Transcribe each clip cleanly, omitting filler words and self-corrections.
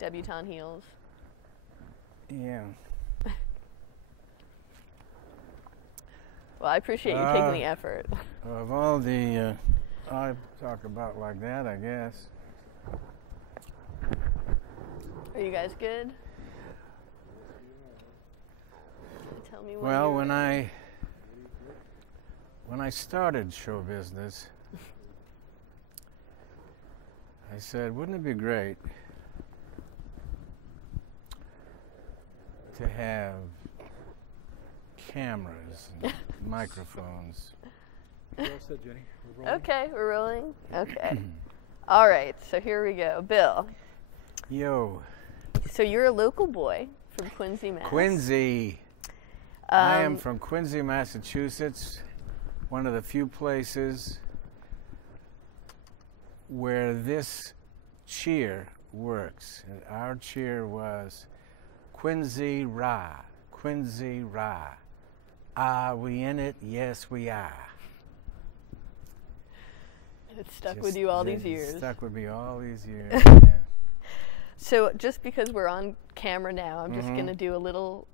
debutante heels. Yeah. Well, I appreciate you taking the effort. Of all the I talk about like that, I guess. Are you guys good? Tell me. Well, when I started show business, I said, wouldn't it be great to have cameras and microphones? Well said, Jenny. We're rolling. Okay, we're rolling. Okay. All right, so here we go. Bill. Yo. So you're a local boy from Quincy, Mass. Quincy. I am from Quincy, Massachusetts, one of the few places where this cheer works. And our cheer was Quincy Ra, Quincy Ra. Are we in it? Yes, we are. It stuck with you all these years. Stuck with me all these years, yeah. So just because we're on camera now, I'm just going to do a little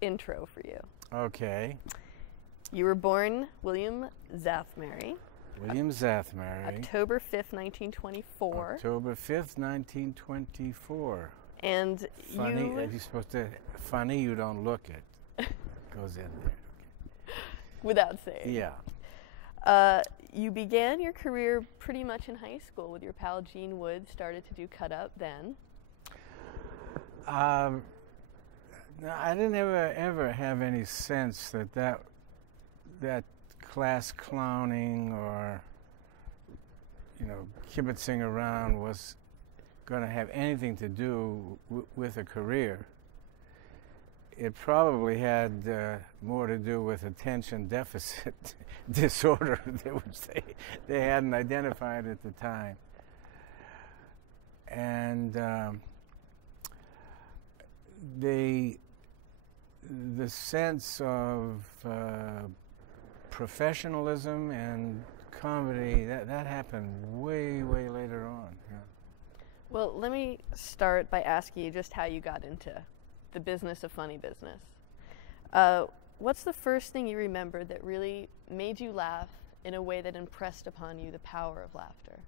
intro for you. Okay. You were born William Zathmary. William Zathmary. October 5th, 1924. October 5th, 1924. And funny, you... you're supposed to... Funny, you don't look it. Goes in there. Okay. Without saying. Yeah. You began your career pretty much in high school with your pal Gene Wood, started to do cut-up then. No, I didn't ever have any sense that class clowning or, kibitzing around was going to have anything to do with a career. It probably had more to do with attention deficit disorder, which they hadn't identified at the time. And the sense of professionalism and comedy, that happened way later on. Yeah. Well, let me start by asking you just how you got into the business of funny business. What's the first thing you remember that really made you laugh in a way that impressed upon you the power of laughter?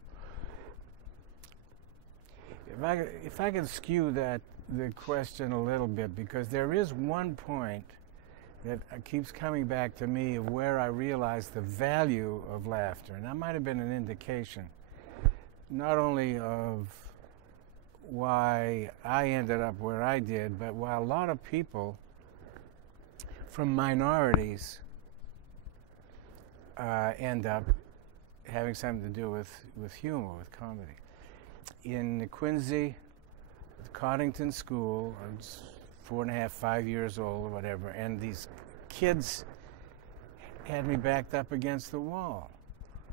If I can skew the question a little bit, because there is one point that keeps coming back to me of where I realized the value of laughter, and that might have been an indication not only of why I ended up where I did, but why a lot of people from minorities end up having something to do with humor, with comedy. In Quincy, the Coddington School, I was 4.5, 5 years old or whatever, and these kids had me backed up against the wall.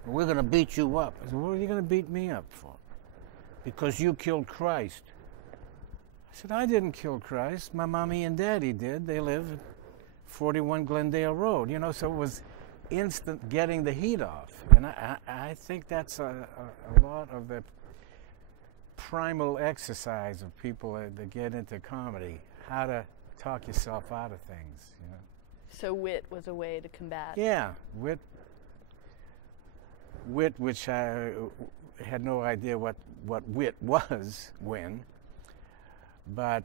We're going to beat you up. I said, what are you going to beat me up for? Because you killed Christ. I said, I didn't kill Christ. My mommy and daddy did. They live at 41 Glendale Road. So it was instant getting the heat off. And I think that's a lot of the primal exercise of people that get into comedy, how to talk yourself out of things. So wit was a way to combat. Yeah, wit, which I had no idea what wit was when, but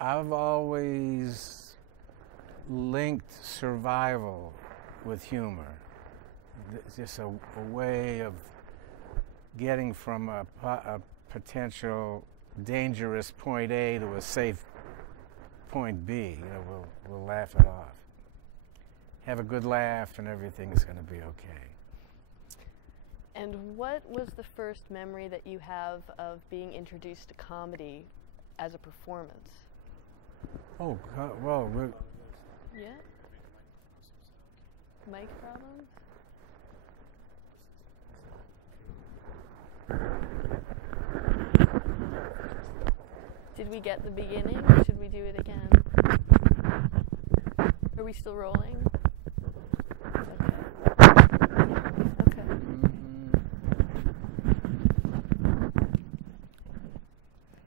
I've always linked survival with humor. It's just a way of getting from a potential dangerous point A to a safe point B. We'll laugh it off. Have a good laugh and everything's going to be okay. And what was the first memory that you have of being introduced to comedy as a performance? Oh, well, Yeah? Mic problems? Did we get the beginning, or should we do it again? Are we still rolling? Okay.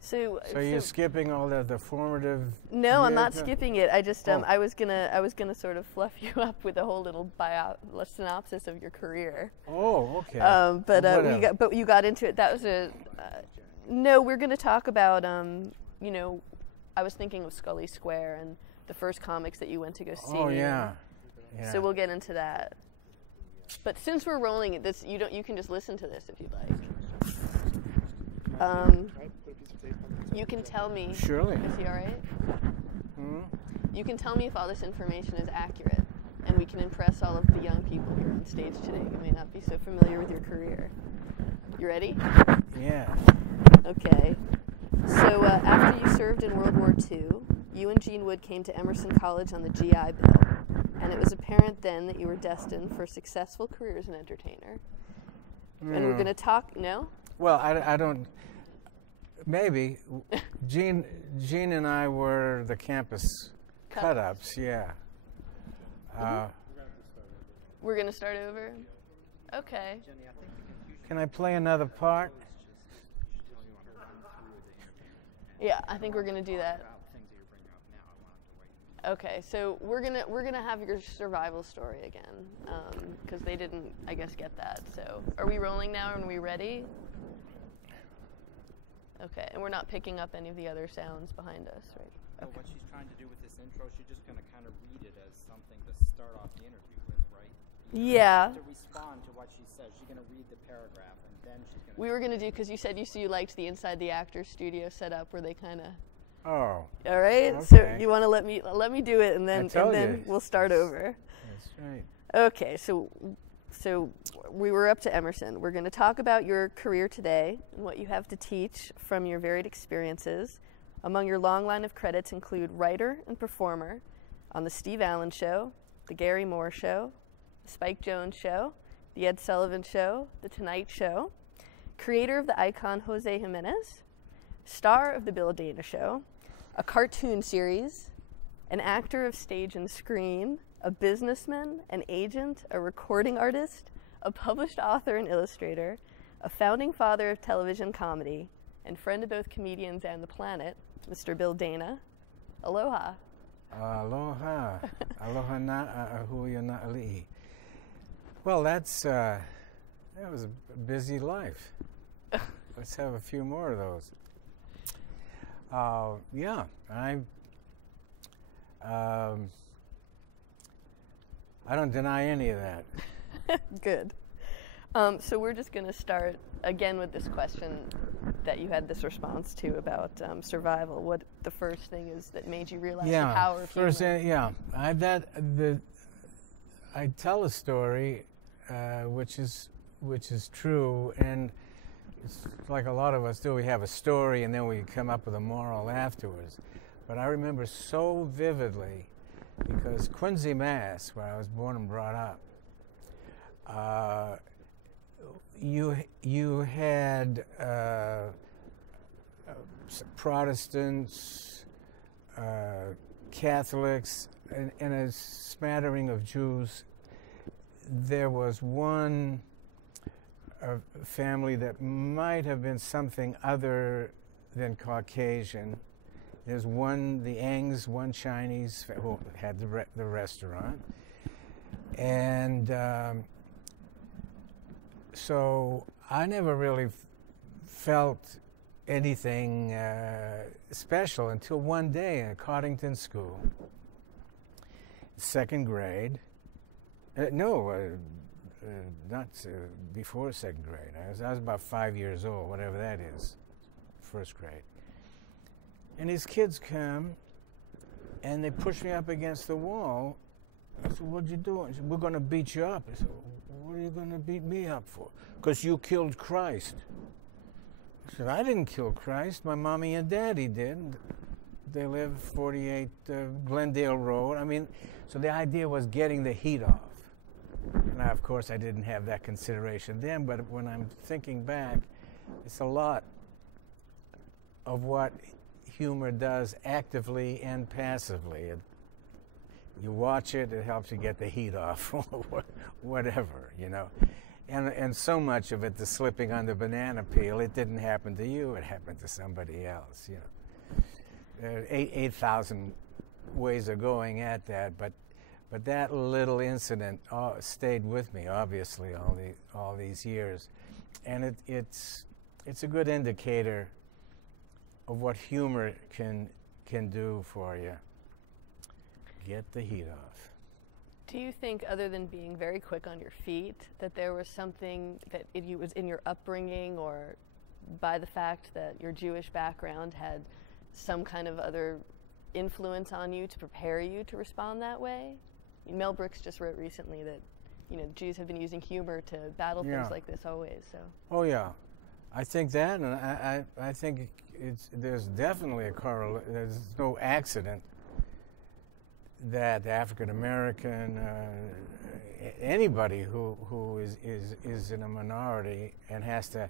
So you're skipping all the formative. No, I'm not years? skipping it. I just Oh. I was gonna sort of fluff you up with a whole little synopsis of your career. Oh, okay. But you got into it. That was no. We're gonna talk about you know, I was thinking of Scully Square and the first comics that you went to go see. Oh yeah. Yeah. So we'll get into that. But since we're rolling it, you can just listen to this if you'd like. You can tell me. Surely. Is he all right? Hmm? You can tell me if all this information is accurate, and we can impress all of the young people here on stage today who may not be so familiar with your career. You ready? Yeah. Okay. So after you served in World War II, you and Gene Wood came to Emerson College on the GI Bill, and it was apparent then that you were destined for a successful career as an entertainer. And we're going to talk. No? Well, I don't. Maybe Gene and I were the campus cut-ups. Yeah. We're going to start over? Okay. Can I play another part? Yeah, I think we're going to do that. Okay, so we're gonna have your survival story again, because they didn't, I guess, get that. So, are we rolling now? And are we ready? Okay, and we're not picking up any of the other sounds behind us, right? Well, Okay. what she's trying to do with this intro, she's just going to kind of read it as something to start off the interview with, right? Yeah. To respond to what she says, she's going to read the paragraph, and then she's going to... We were gonna do, because you said you liked the Inside the Actors studio setup where they kind of. Oh. All right. Okay. So you want to let me do it, and then told you. we'll start over. That's right. Okay, so we were up to Emerson. We're going to talk about your career today and what you have to teach from your varied experiences. Among your long line of credits include writer and performer on The Steve Allen Show, The Gary Moore Show, The Spike Jones Show, The Ed Sullivan Show, The Tonight Show, creator of the icon Jose Jimenez, star of The Bill Dana Show, a cartoon series, an actor of stage and screen, a businessman, an agent, a recording artist, a published author and illustrator, a founding father of television comedy, and friend of both comedians and the planet, Mr. Bill Dana. Aloha. Aloha. Aloha na ahuya na ali'i. Well, that was a busy life. Let's have a few more of those. Yeah, I don't deny any of that. Good. So we're just going to start again with this question that you had this response to about survival. What the first thing is that made you realize the power of humor? I tell a story, which is true, and it's like a lot of us do. We have a story, and then we come up with a moral afterwards. But I remember so vividly, because Quincy, Mass., where I was born and brought up, you had Protestants, Catholics, and a smattering of Jews. There was one family that might have been something other than Caucasian. There's one, the Engs, one Chinese who had the restaurant. And so I never really felt anything special until one day at Cottington School, second grade. Not before second grade. I was about 5 years old, whatever that is, first grade. And these kids come, and they push me up against the wall. I said, "What'd you do?" He said, "We're going to beat you up." I said, "What are you going to beat me up for?" "Because you killed Christ." I said, "I didn't kill Christ. My mommy and daddy did. They live 48 Glendale Road." I mean, so the idea was getting the heat off. Now, of course, I didn't have that consideration then, but when I'm thinking back, it's a lot of what humor does actively and passively. You watch it, it helps you get the heat off, whatever, you know. And so much of it, the slipping on the banana peel, it didn't happen to you, it happened to somebody else, you know. There are 8,000 ways of going at that, but that little incident stayed with me, obviously, all these years. And it's a good indicator of what humor can do for you. Get the heat off. Do you think, other than being very quick on your feet, that there was something that it was in your upbringing, or by the fact that your Jewish background had some kind of other influence on you to prepare you to respond that way? Mel Brooks just wrote recently that, you know, Jews have been using humor to battle things like this always. So. Oh yeah, I think that, and I think there's definitely a correlation. There's no accident that African American, anybody who is in a minority and has to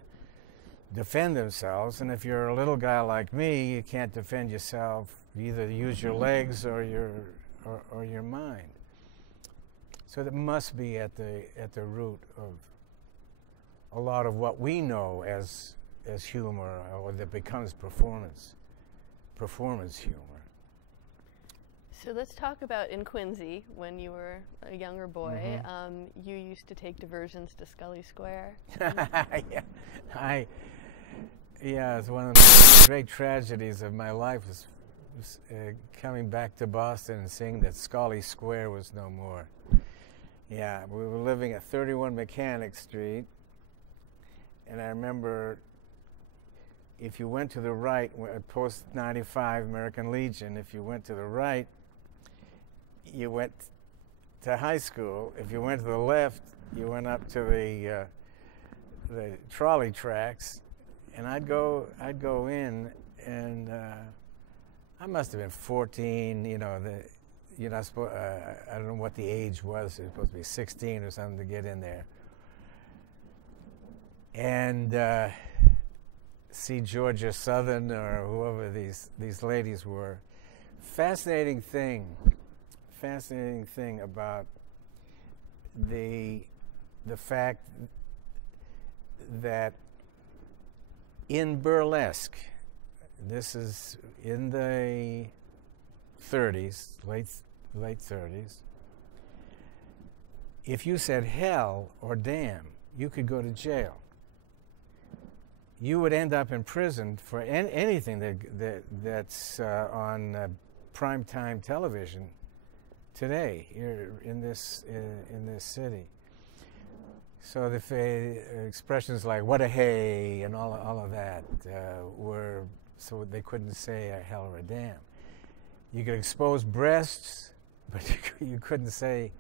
defend themselves, and if you're a little guy like me, you can't defend yourself. You either use your legs or your mind. So that must be at the root of a lot of what we know as humor, or that becomes performance humor. So let's talk about in Quincy, when you were a younger boy. You used to take diversions to Scully Square. Yeah, it's one of the great tragedies of my life was coming back to Boston and seeing that Scully Square was no more. Yeah, we were living at 31 Mechanic Street, and I remember if you went to the right, post 95 American Legion, if you went to the right, you went to high school. If you went to the left, you went up to the trolley tracks, and I'd go in, and I must have been 14. You know, you're not supposed. I don't know what the age was. It was supposed to be 16 or something to get in there, and see Georgia Southern or whoever these ladies were. Fascinating thing about the fact that in burlesque, this is in the 30s, late 30s, if you said hell or damn, you could go to jail. You would end up in prison for anything that's on primetime television today here in this city. So the expressions like "what a hey" and all of that were so they couldn't say a hell or a damn. You could expose breasts, but you couldn't say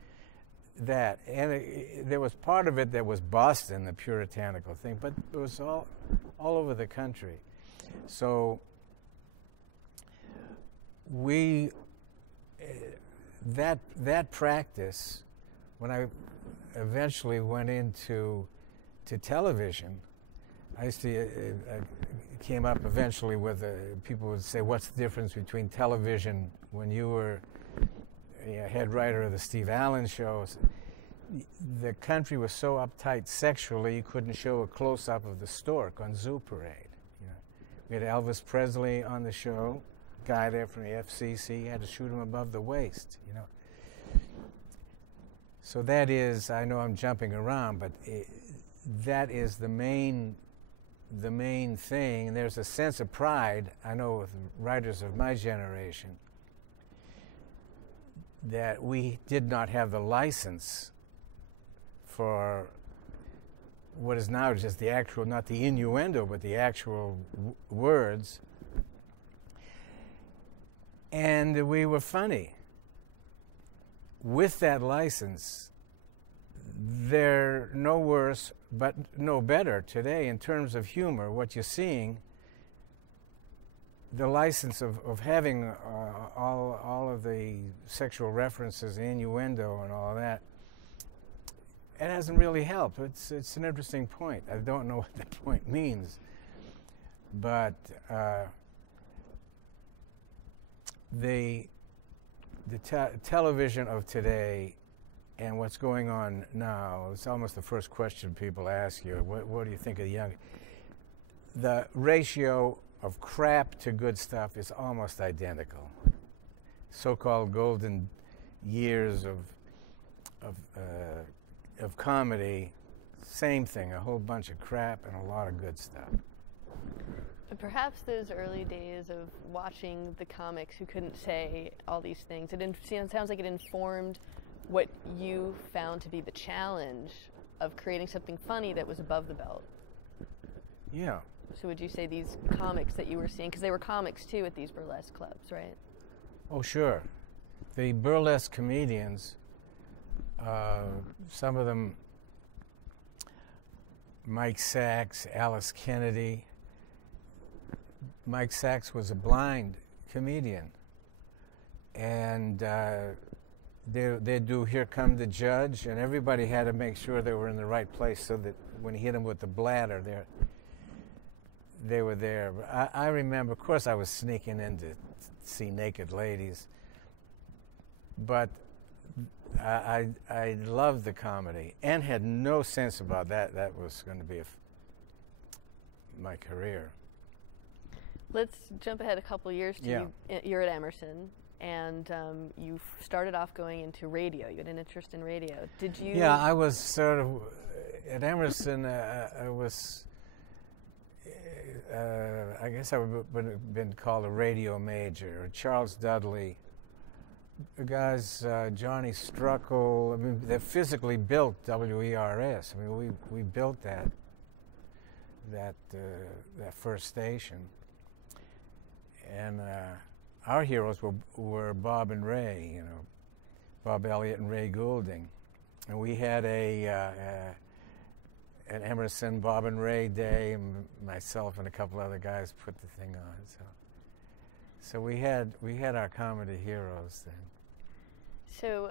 that. And there was part of it that was Boston, the puritanical thing, but it was all over the country. So we that practice, when I eventually went into television, I used to came up eventually with people would say, "What's the difference between television when you were head writer of the Steve Allen shows?" The country was so uptight sexually, you couldn't show a close-up of the stork on Zoo Parade. You know, we had Elvis Presley on the show, guy there from the FCC. You had to shoot him above the waist. You know. So that is, I know I'm jumping around, but that is the main thing. And there's a sense of pride, I know, with writers of my generation, that we did not have the license for what is now just the actual, not the innuendo, but the actual words. And we were funny. With that license, they're no worse, but no better today in terms of humor. What you're seeing, the license of having all of the sexual references, innuendo, and all of that, it hasn't really helped. It's an interesting point. I don't know what that point means, but the television of today and what's going on now, it's almost the first question people ask you, what do you think of the young? The ratio of crap to good stuff is almost identical. So-called golden years of comedy, same thing, a whole bunch of crap and a lot of good stuff. But perhaps those early days of watching the comics who couldn't say all these things, it sounds like it informed what you found to be the challenge of creating something funny that was above the belt. Yeah. So would you say these comics that you were seeing, because they were comics too at these burlesque clubs, right? Oh, sure. The burlesque comedians, some of them, Mike Sachs, Alice Kennedy. Mike Sachs was a blind comedian, and they'd do Here Come the Judge, and everybody had to make sure they were in the right place so that when he hit them with the bladder, they were there. I remember, of course, I was sneaking in to see naked ladies, but I loved the comedy and had no sense about that was going to be my career. Let's jump ahead a couple years to you're at Emerson, and you started off going into radio. You had an interest in radio. Did you? Yeah, I was sort of at Emerson. I was, I guess I would have been called a radio major. Charles Dudley, the guys, Johnny Struckle. I mean, they physically built WERS. I mean, we built that first station. And our heroes were Bob and Ray, you know, Bob Elliott and Ray Goulding. And we had an Emerson Bob and Ray day, and myself and a couple other guys put the thing on. So we had our comedy heroes then. So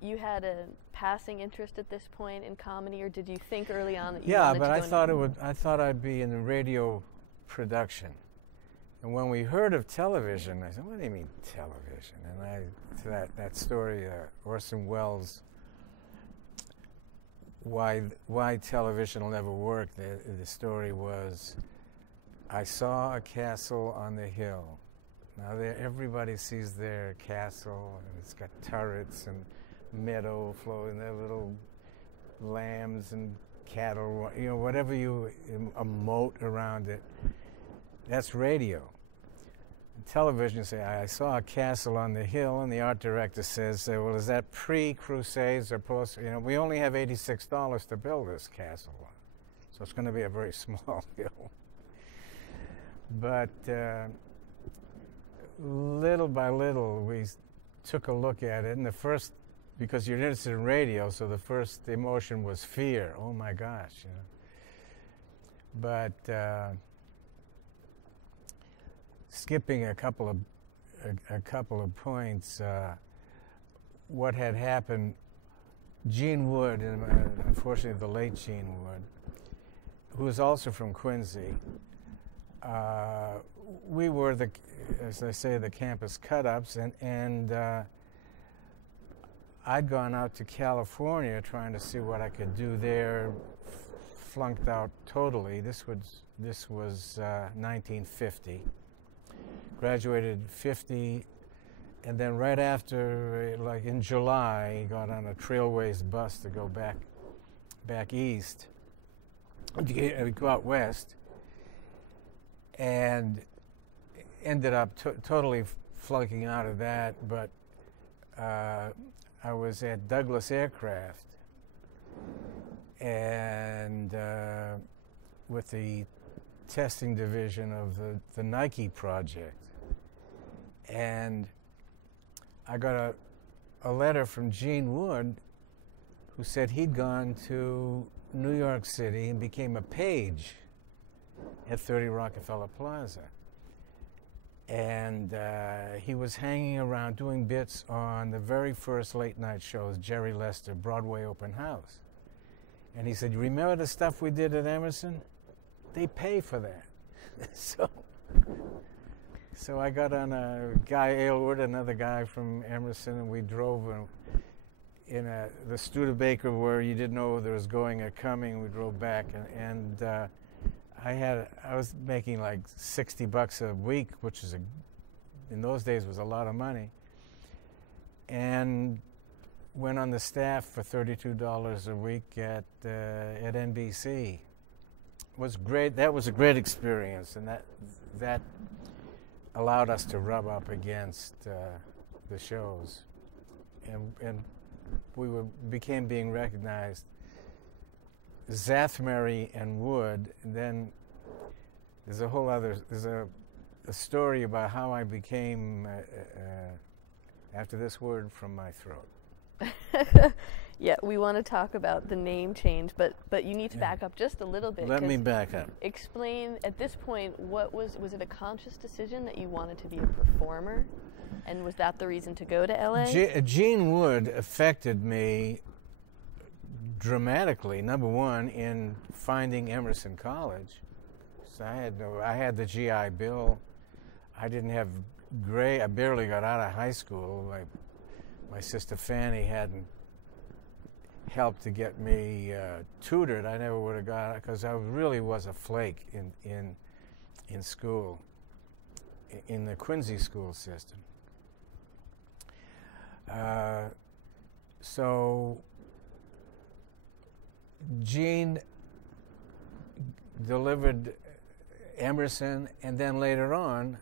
you had a passing interest at this point in comedy, or did you think early on that you wanted to go into I thought I'd be in the radio production. And when we heard of television, I said, "What do you mean television?" And that story, Orson Welles, why television will never work. The story was, I saw a castle on the hill. Now everybody sees their castle, and it's got turrets and meadow flowing, there little lambs and cattle, you know, whatever a moat around it. That's radio. In television, you say, I saw a castle on the hill, and the art director says, well, is that pre-Crusades or post? You know, we only have $86 to build this castle, so it's going to be a very small hill. But little by little, we took a look at it, and because you're interested in radio, so the first emotion was fear. Oh my gosh, you know. But skipping a couple of points, what had happened, Gene Wood, and unfortunately the late Gene Wood, who was also from Quincy, we were as I say, the campus cut-ups, and I'd gone out to California trying to see what I could do there, flunked out totally. This was 1950. Graduated 50, and then right after, like in July, got on a Trailways bus to go back east, to go out west, and ended up totally flunking out of that. But I was at Douglas Aircraft, and with the testing division of the Nike project. And I got a letter from Gene Wood, who said he'd gone to New York City and became a page at 30 Rockefeller Plaza. And he was hanging around doing bits on the very first late night shows, Jerry Lester, Broadway Open House. And he said, "You remember the stuff we did at Emerson? They pay for that." So I got on a Guy Aylward, another guy from Emerson, and we drove the Studebaker where you didn't know there was going or coming. We drove back, and I was making like $60 a week, which is in those days was a lot of money, and went on the staff for $32 a week at NBC. Was great. That was a great experience, and that allowed us to rub up against the shows, and we became being recognized. Zathmary and Wood, and then there's a story about how I became after this word from my throat. Yeah, we want to talk about the name change, but you need to back up just a little bit. Let me back up. Explain, at this point, was it a conscious decision that you wanted to be a performer? And was that the reason to go to LA? Gene Wood affected me dramatically, number one, in finding Emerson College. So I had the GI Bill. I didn't have grade. I barely got out of high school. My sister Fanny hadn't helped to get me tutored. I never would have got it because I really was a flake in school, in the Quincy school system. So Gene delivered Emerson, and then later on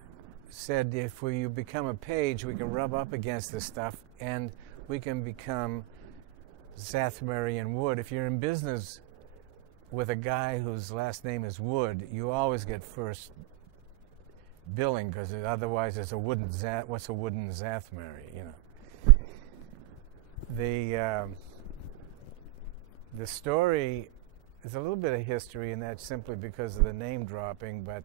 said, if you become a page, we can rub up against this stuff, and we can become Zathmary and Wood. If you're in business with a guy whose last name is Wood, you always get first billing, because otherwise it's a wooden what's a wooden Zathmary, you know. The story is a little bit of history in that, simply because of the name dropping, but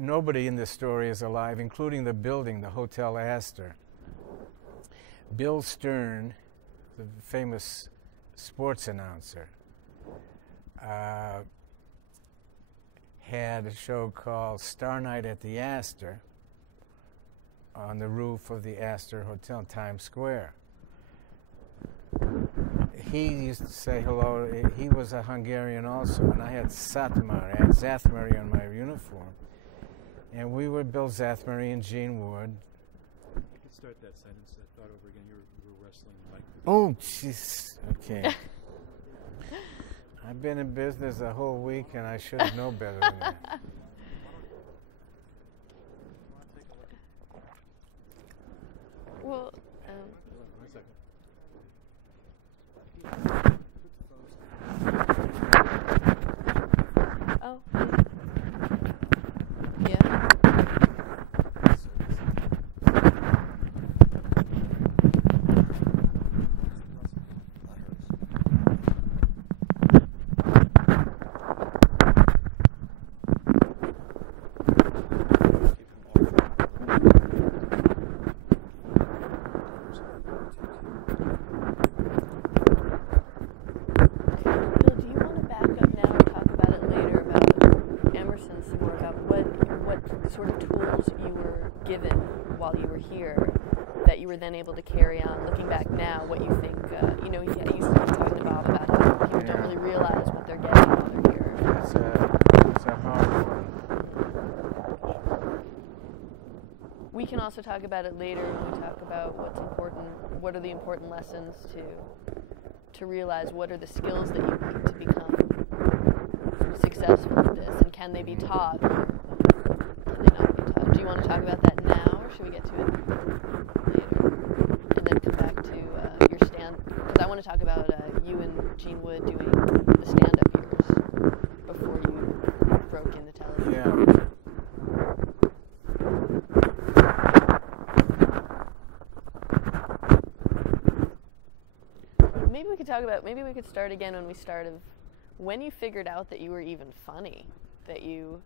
nobody in this story is alive, including the building, the Hotel Astor. Bill Stern, the famous sports announcer, had a show called Star Night at the Astor on the roof of the Astor Hotel in Times Square. He used to say hello. He was a Hungarian also, and I had Zathmary on my uniform. And we were Bill Zathmary and Gene Wood. You could start that sentence, that thought over again. You were wrestling like... Oh, jeez. Okay. I've been in business a whole week, and I should have known better than that. Well, One second. oh. Yeah. Sort of tools you were given while you were here that you were then able to carry on, looking back now, what you think, you used to be talking to Bob about how people don't really realize what they're getting while they're here. It's a hard one. We can also talk about it later when we talk about what's important, what are the important lessons to realize, what are the skills that you need to become successful at this, and can they be taught? Do you want to talk about that now, or should we get to it later? And then come back to your stand, because I want to talk about you and Gene Wood doing the stand-up years before you broke into television. Yeah. Maybe we could start again when you figured out that you were even funny, that you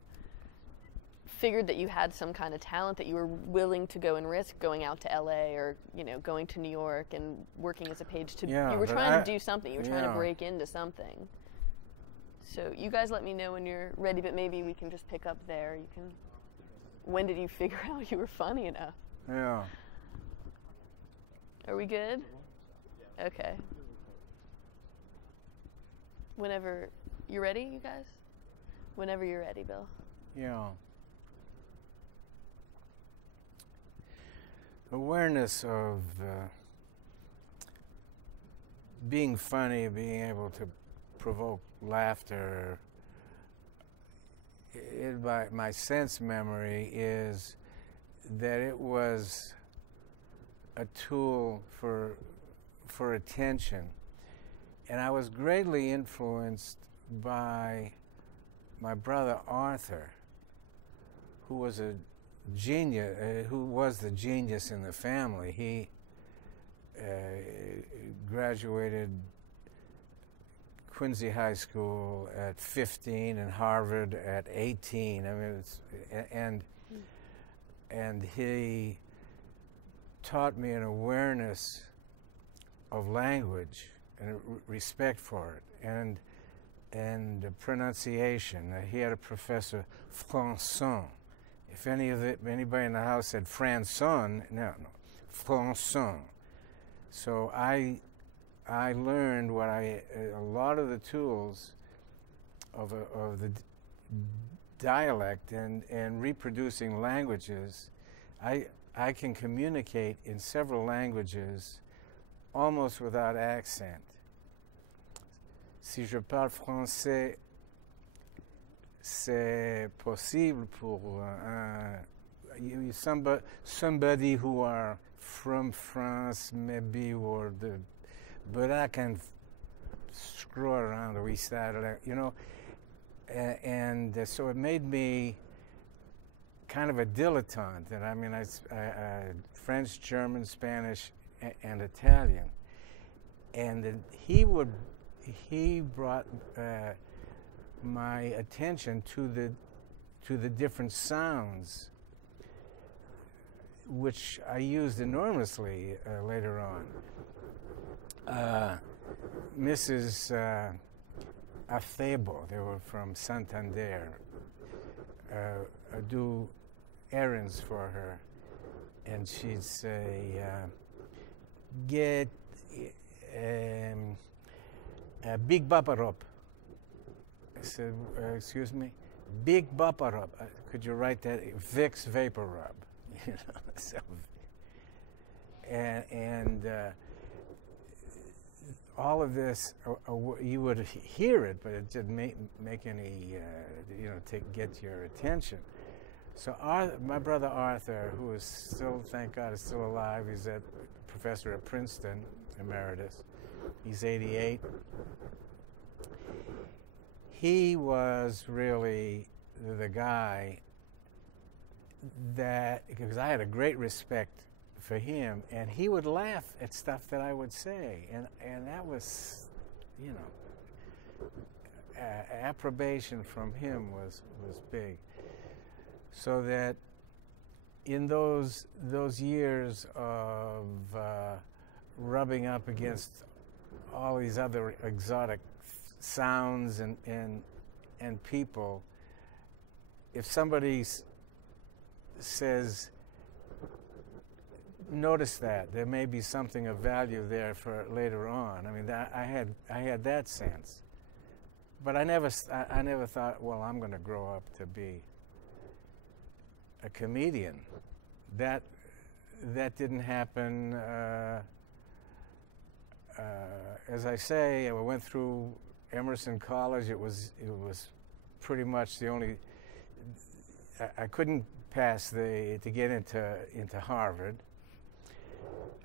figured that you had some kind of talent, that you were willing to go and risk going out to LA or going to New York and working as a page you were trying to do something, you were trying to break into something. So you guys let me know when you're ready, but maybe we can just pick up there. When did you figure out you were funny enough? Yeah. Are we good? Okay. Whenever you're ready, you guys? Whenever you're ready, Bill. Yeah. Awareness of being funny, being able to provoke laughter. My sense memory is that it was a tool for attention. And I was greatly influenced by my brother Arthur, who was a genius, who was the genius in the family. He graduated Quincy High School at 15 and Harvard at 18. I mean, and he taught me an awareness of language and a respect for it, and pronunciation. He had a professor, Françon. If anybody in the house said Françon, no, Françon. So I learned a lot of the tools of the dialect and reproducing languages. I can communicate in several languages almost without accent. Si je parle français, c'est possible pour somebody who are from France, maybe, but I can screw around the east side of that, you know. And so it made me kind of a dilettante. And I mean, I French, German, Spanish, and Italian. And he brought my attention to the different sounds, which I used enormously later on. Mrs. Afebo, they were from Santander. I do errands for her, and she'd say, get a big baparop. I said, excuse me? Big baparop. Could you write that? Vicks Vapor Rub. You know, so, and all of this, you would hear it, but it didn't make any, get your attention. So my brother Arthur, who is still, thank God, is still alive. He's a professor at Princeton, emeritus. He's 88. He was really the guy that, because I had a great respect for him, and he would laugh at stuff that I would say, and that was, approbation from him was big. So that in those years of rubbing up against all these other exotic sounds and people, if somebody says, notice that there may be something of value there for later on. I mean, I had that sense, but I never thought, well, I'm going to grow up to be a comedian. That didn't happen. As I say, I went through Emerson College. It was pretty much the only. I couldn't pass to get into Harvard.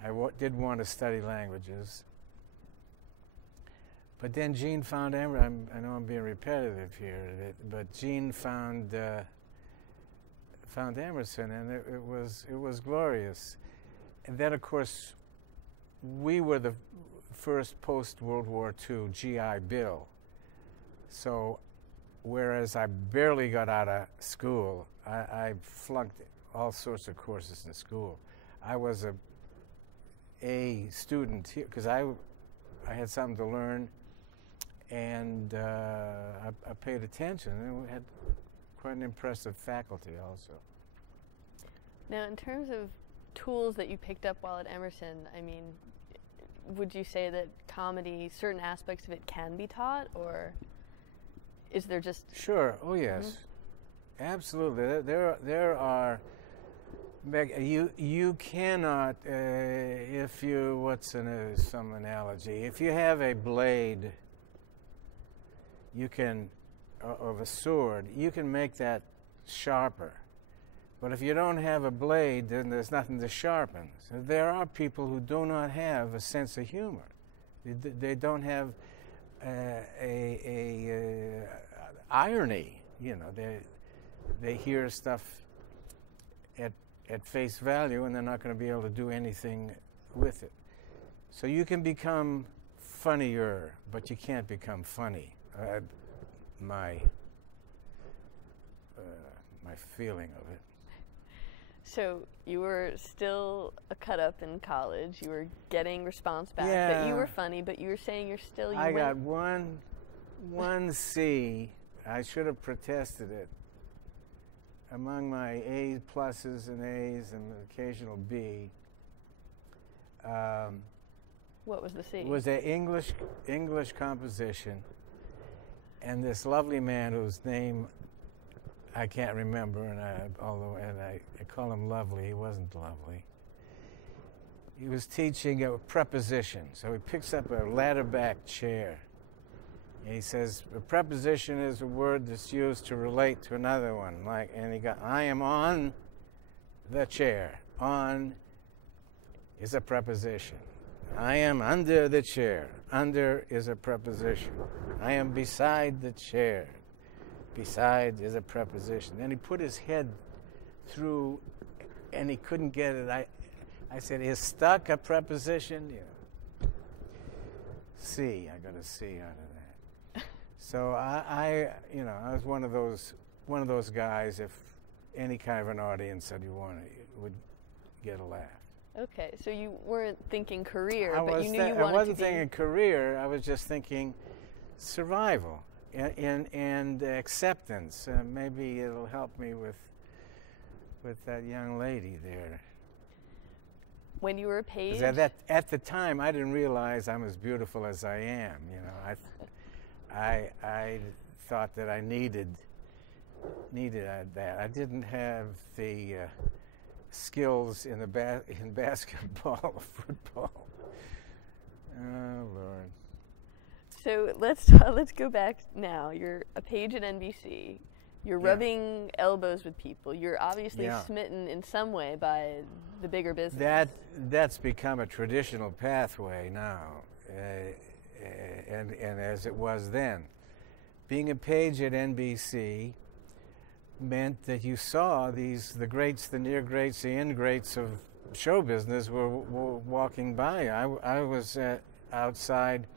I did want to study languages, but then Gene found Emerson. I know I'm being repetitive here, but Gene found Emerson, and it was glorious. And then, of course, we were the first post-World War II GI Bill. So, whereas I barely got out of school, I flunked all sorts of courses in school. I was a student here because I had something to learn, and I paid attention, and we had quite an impressive faculty also. Now, in terms of tools that you picked up while at Emerson, I mean, would you say that comedy, certain aspects of it can be taught, or is there just... Sure. Oh, yes. Absolutely. There are... You cannot, if you... What's some analogy? If you have a blade, you can... of a sword, you can make that sharper. But if you don't have a blade, then there's nothing to sharpen. So there are people who do not have a sense of humor. They don't have irony. You know, they hear stuff at face value, and they're not going to be able to do anything with it. So you can become funnier, but you can't become funny. My feeling of it. So you were still a cut up in college. You were getting response back, Yeah. but you were funny. But you were saying you're still. I got one C. I should have protested it. Among my A pluses and A's and an occasional B. What was the C? Was an English composition, and this lovely man whose name I can't remember, and I call him lovely. He wasn't lovely. He was teaching a preposition, so he picks up a ladder-back chair, and he says, a preposition is a word that's used to relate to another one. And he got, I am on the chair. On is a preposition. I am under the chair. Under is a preposition. I am beside the chair. Beside is a preposition. Then he put his head through, and he couldn't get it. I said, is stuck a preposition? Yeah. C. I got a C out of that. So I was one of those guys. If any kind of an audience that would get a laugh. Okay, so you weren't thinking career, I but you knew you wanted to be... I wasn't thinking career. I was just thinking survival and acceptance. Maybe it'll help me with that young lady there. When you were a page? At the time, I didn't realize I'm as beautiful as I am. You know, I thought that I needed that. I didn't have the skills in basketball or football. Oh Lord. So let's go back now. You're a page at NBC. You're Yeah. rubbing elbows with people. You're obviously Yeah. smitten in some way by the bigger business. That's become a traditional pathway now, and as it was then. Being a page at NBC meant that you saw the greats, the near greats, the end greats of show business were walking by. I was outside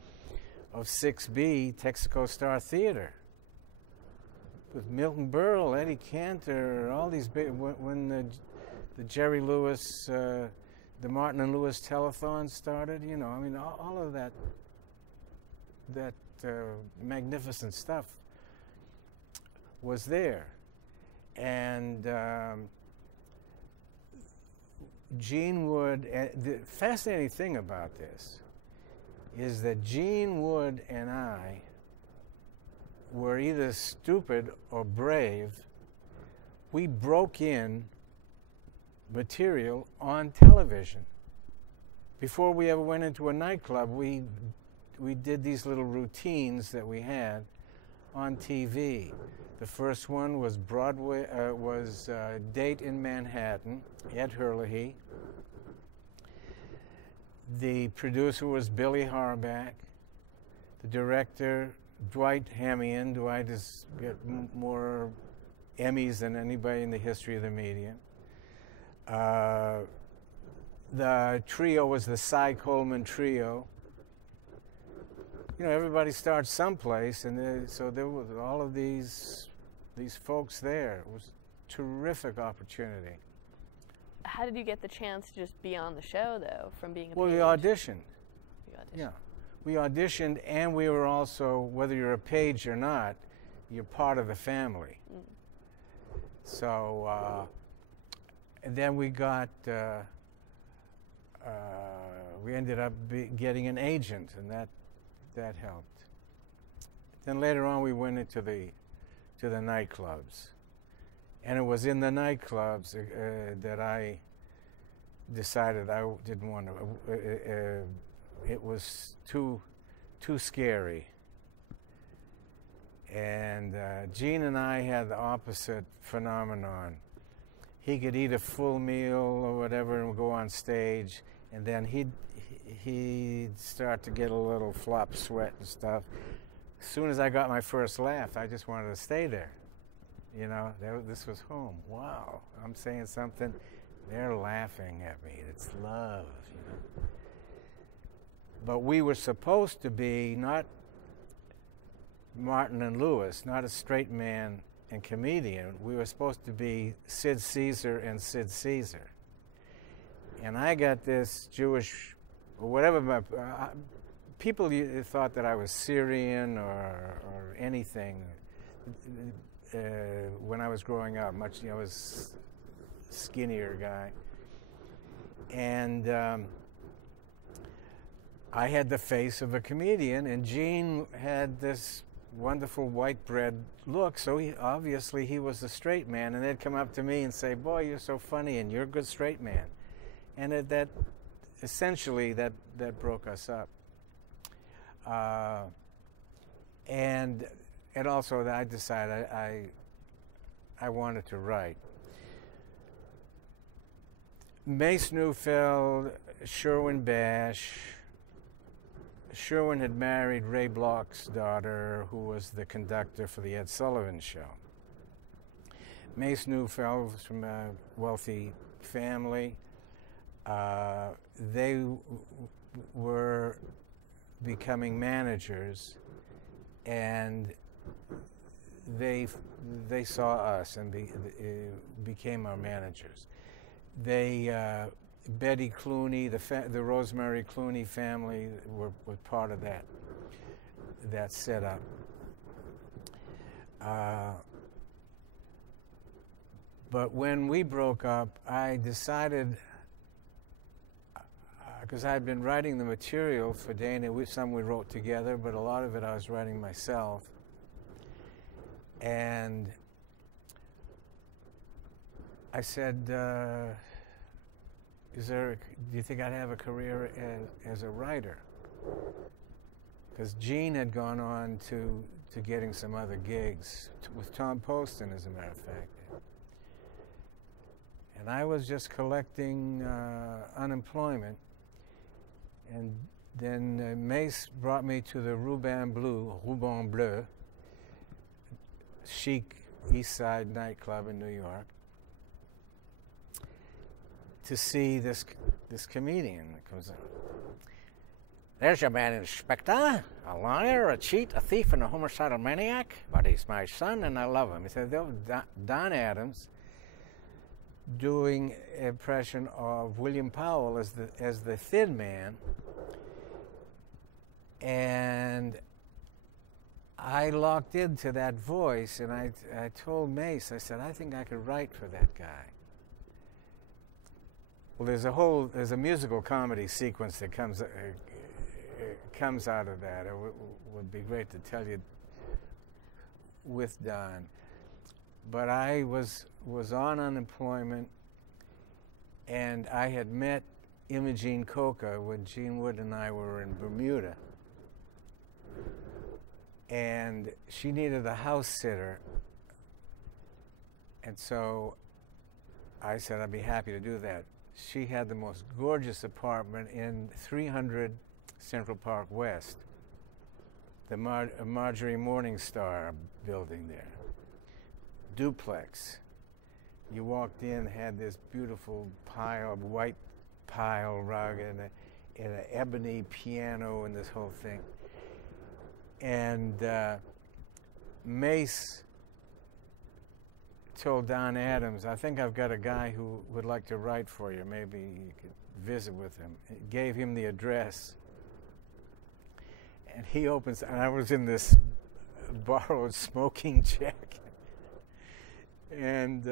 of 6B, Texaco Star Theater, with Milton Berle, Eddie Cantor, all these big, when the Jerry Lewis, the Martin and Lewis telethon started, you know, I mean, all of that magnificent stuff was there. And Gene Wood, the fascinating thing about this is that Gene Wood and I were either stupid or brave. We broke in material on television. Before we ever went into a nightclub, we did these little routines that we had on TV. The first one was Broadway, Date in Manhattan, Ed Herlihy. The producer was Billy Harback. The director, Dwight Hamian. Dwight has got more Emmys than anybody in the history of the media. The trio was the Cy Coleman Trio. You know, everybody starts someplace, and so there was all of these folks there. It was a terrific opportunity. How did you get the chance to just be on the show, though, from being a Well, page? we auditioned. You auditioned. Yeah. We auditioned, and we were also, whether you're a page or not, you're part of the family. So, and then we got we ended up getting an agent, and that helped. Then later on, we went into the nightclubs, and it was in the nightclubs that I decided I didn't want to. It was too scary. And Gene and I had the opposite phenomenon. He could eat a full meal or whatever and go on stage, and then he'd start to get a little flop sweat and stuff. As soon as I got my first laugh, I just wanted to stay there. You know, this was home. Wow, I'm saying something, they're laughing at me. It's love, you know. But we were supposed to be not Martin and Lewis, not a straight man and comedian. We were supposed to be Sid Caesar and Sid Caesar. And I got this Jewish, or whatever, people thought that I was Syrian or anything when I was growing up. Much, I was a skinnier guy. And I had the face of a comedian, and Gene had this wonderful white bread look, so he was a straight man, and they'd come up to me and say, "Boy, you're so funny, and you're a good straight man." And that essentially that broke us up. And also I decided I wanted to write. Mace Neufeld, Sherwin Bash. Sherwin had married Ray Bloch's daughter, who was the conductor for the Ed Sullivan Show. Mace Neufeld was from a wealthy family. They were becoming managers, and they saw us and became our managers. Betty Clooney, the Rosemary Clooney family were part of that setup. But when we broke up, I decided, because I had been writing the material for Dana, some we wrote together, but a lot of it I was writing myself. And I said, do you think I'd have a career as a writer? Because Gene had gone on to getting some other gigs with Tom Poston, as a matter of fact. And I was just collecting unemployment. And then Mace brought me to the Ruban Bleu, chic East Side nightclub in New York, to see this comedian that comes in. "There's your man, Inspector. A liar, a cheat, a thief, and a homicidal maniac. But he's my son, and I love him." He said, that was Don Adams doing an impression of William Powell as the Thin Man. And I locked into that voice, and I told Mace, I said, I think I could write for that guy. Well, there's a musical comedy sequence that comes out of that. It would be great to tell you with Don. But I was on unemployment, and I had met Imogene Coca when Gene Wood and I were in Bermuda. And she needed a house sitter. And so I said I'd be happy to do that. She had the most gorgeous apartment in 300 Central Park West, the Marjorie Morningstar building there. Duplex. You walked in, had this beautiful white pile rug and an ebony piano and this whole thing. And Mace told Don Adams, "I think I've got a guy who would like to write for you. Maybe you could visit with him." He gave him the address. And he opens, and I was in this borrowed smoking jacket. And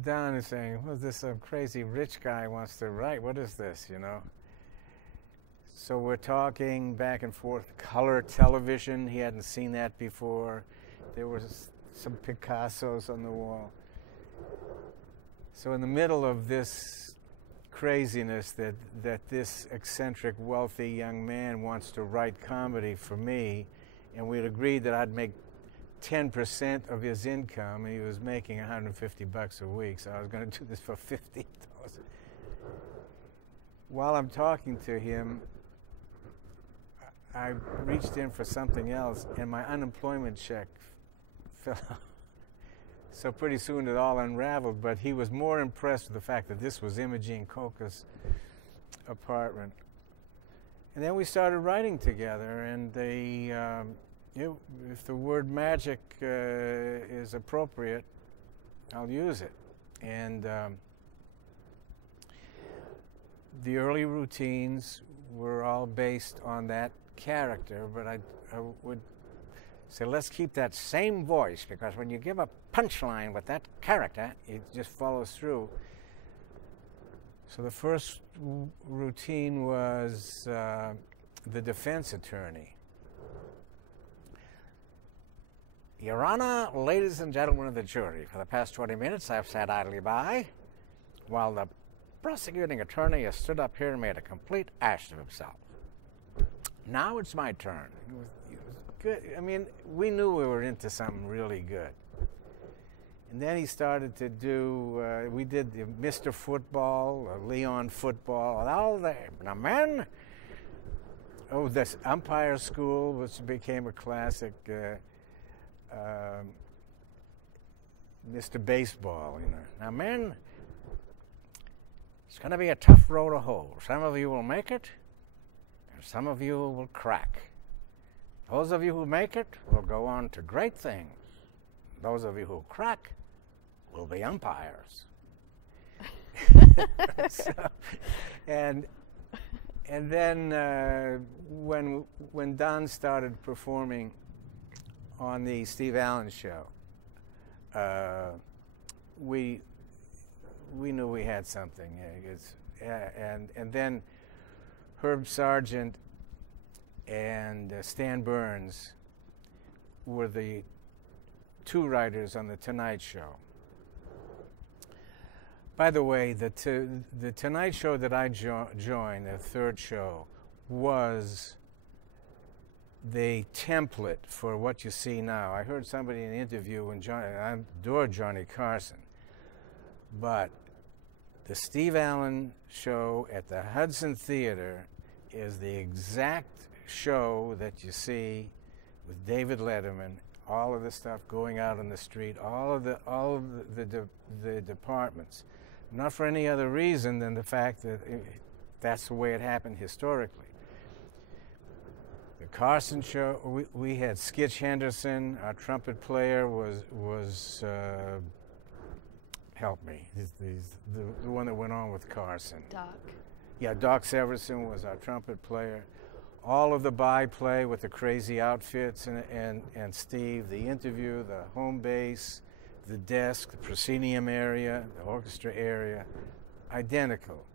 Don is saying, "What's this? Some crazy rich guy wants to write? What is this? You know?" So we're talking back and forth. Color television. He hadn't seen that before. There was some Picassos on the wall. So in the middle of this craziness that this eccentric, wealthy young man wants to write comedy for me, and we'd agreed that I'd make 10% of his income, and he was making $150 a week, so I was going to do this for $50,000. While I'm talking to him, I reached in for something else, and my unemployment check fell out. So pretty soon it all unraveled, but he was more impressed with the fact that this was Imogene Coca's apartment. And then we started writing together, and if the word magic is appropriate, I'll use it. And the early routines were all based on that character, but I would say, let's keep that same voice, because when you give a punchline with that character, it just follows through. So the first routine was the defense attorney. Your Honor, ladies and gentlemen of the jury, for the past 20 minutes I've sat idly by while the prosecuting attorney has stood up here and made a complete ass of himself. Now it's my turn. It was good. I mean, we knew we were into something really good. And then he started to do, we did the Mr. Football, Leon Football, and all the men. Oh, this umpire school, which became a classic. Mr. Baseball, you know. Now, men, it's going to be a tough row to hoe. Some of you will make it, and some of you will crack. Those of you who make it will go on to great things. Those of you who crack will be umpires. And then when Don started performing on the Steve Allen show, we knew we had something. And then Herb Sargent and Stan Burns were the two writers on The Tonight Show. By the way, the Tonight Show that I joined, the third show, was the template for what you see now. I heard somebody in the interview when I adore Johnny Carson, but the Steve Allen show at the Hudson Theater is the exact show that you see with David Letterman, all of the stuff going out on the street, all of the departments, not for any other reason than the fact that that's the way it happened historically. The Carson show, we had Skitch Henderson, our trumpet player was help me, he's the one that went on with Carson. Doc. Yeah, Doc Severson was our trumpet player. All of the byplay with the crazy outfits and Steve, the interview, the home base, the desk, the proscenium area, the orchestra area, identical.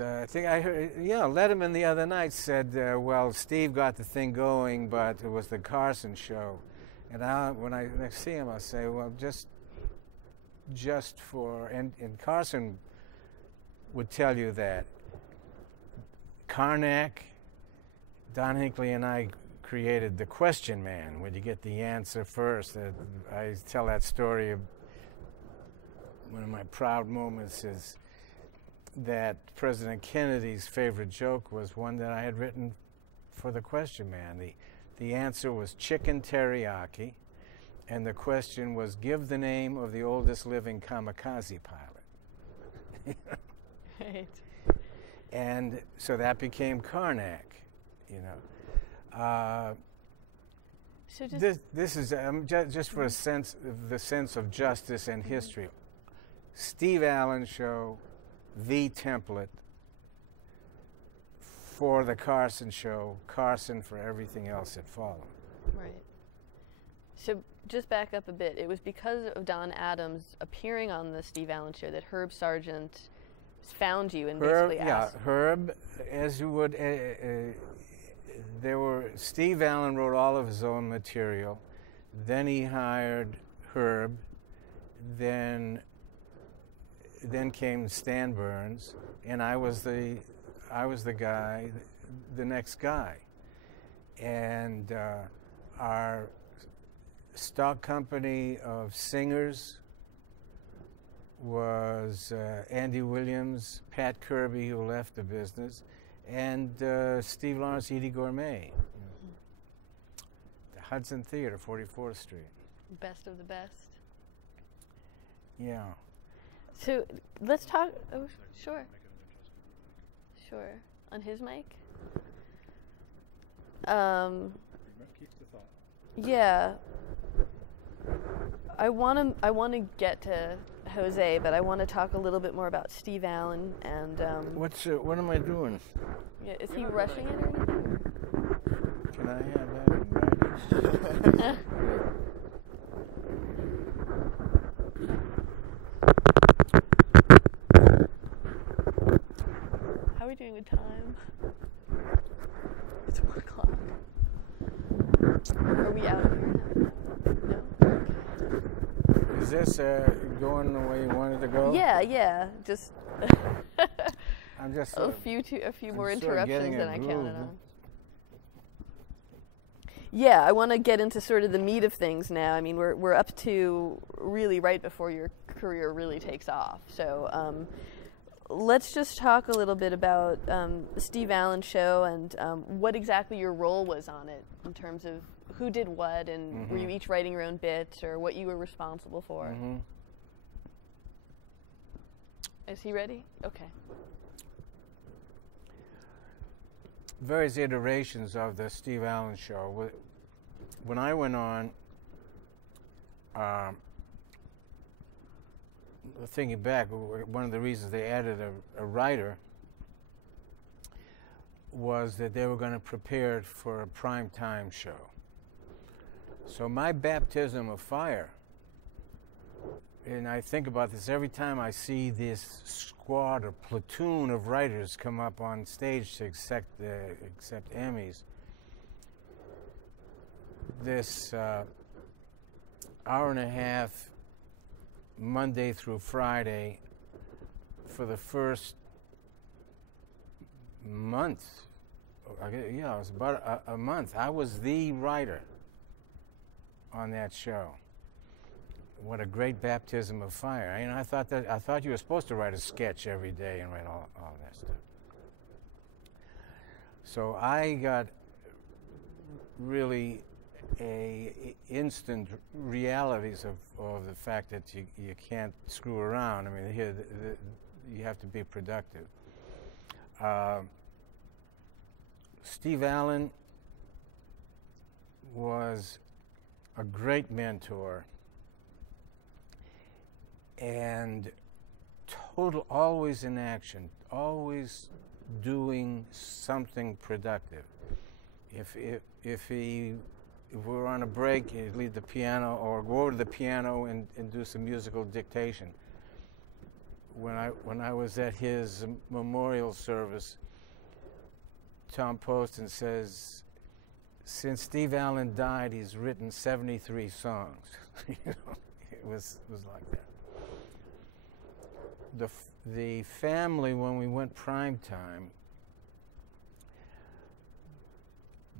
I think I heard, Letterman the other night said, well, Steve got the thing going, but it was the Carson show. And when I next see him, I'll say, well, just for, and Carson would tell you that Karnak, Don Hinckley and I created the question man, when you get the answer first. I tell that story of one of my proud moments is that President Kennedy's favorite joke was one that I had written for the question man. The answer was chicken teriyaki, and the question was, give the name of the oldest living kamikaze pilot. Right. And so that became Karnak, you know. So just This is just for the sense of justice and history. Steve Allen show, the template for the Carson show, Carson for everything else that followed. right. So just back up a bit. It was because of Don Adams appearing on the Steve Allen Show that Herb Sargent found you and basically asked. Yeah, Herb, as you would, Steve Allen wrote all of his own material. Then he hired Herb. Then came Stan Burns, and I was the guy, the next guy. And our stock company of singers was Andy Williams, Pat Kirby, who left the business, and Steve Lawrence, Edie Gourmet. The Hudson Theater, 44th Street. Best of the best. Yeah. So let's talk. Oh, sure. Sure. On his mic. Keep the thought. Yeah. I want to get to Jose, but I want to talk a little bit more about Steve Allen and. What am I doing? Yeah, is he rushing it or anything? Can I have that in writing? How are we doing with time? It's 1 o'clock. Are we out of here now? No? Is this going the way you wanted to go? Yeah. Just I'm just a few more I'm sort of getting interruptions than a I groove. counted on. Yeah, I want to get into sort of the meat of things now. I mean, we're up to really right before your career really takes off. So let's just talk a little bit about the Steve Allen Show and what exactly your role was on it in terms of who did what, and were you each writing your own bits or what you were responsible for? Is he ready? Okay. Various iterations of the Steve Allen Show. When I went on, thinking back, one of the reasons they added a writer was that they were going to prepare it for a prime time show. So my baptism of fire, and I think about this every time I see this squad or platoon of writers come up on stage to accept Emmys. This hour and a half, Monday through Friday, for the first month. Yeah, it was about a month. I was the writer on that show. What a great baptism of fire! I mean, I thought you were supposed to write a sketch every day and write all that stuff. So I got really instant realities of the fact that you can't screw around. I mean, here you have to be productive. Steve Allen was a great mentor and always in action, always doing something productive. If we were on a break, he'd leave the piano or go over to the piano and do some musical dictation. When I was at his memorial service, Tom Poston says, since Steve Allen died, he's written 73 songs. You know, it was like that. The family, when we went prime time,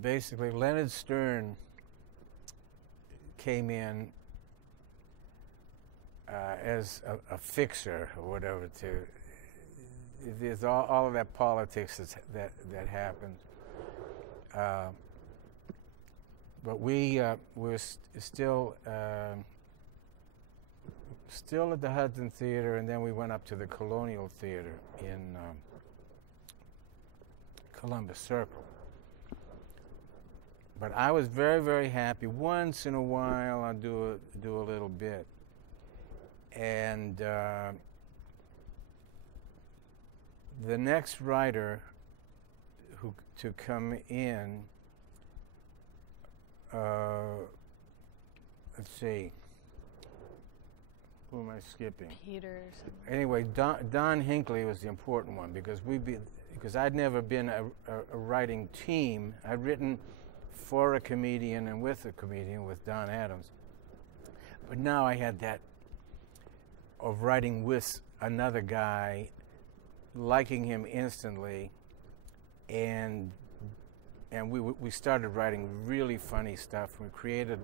basically Leonard Stern came in as a fixer or whatever. There's all of that politics that happened. But we were still at the Hudson Theater, and then we went up to the Colonial Theater in Columbus Circle. But I was very, very happy. Once in a while, I'd do a little bit, and the next writer to come in let's see. Who am I skipping? Peter. Anyway, Don Hinckley was the important one because I'd never been a writing team. I'd written for a comedian and with a comedian, with Don Adams. But now I had that of writing with another guy, liking him instantly, and we started writing really funny stuff. We created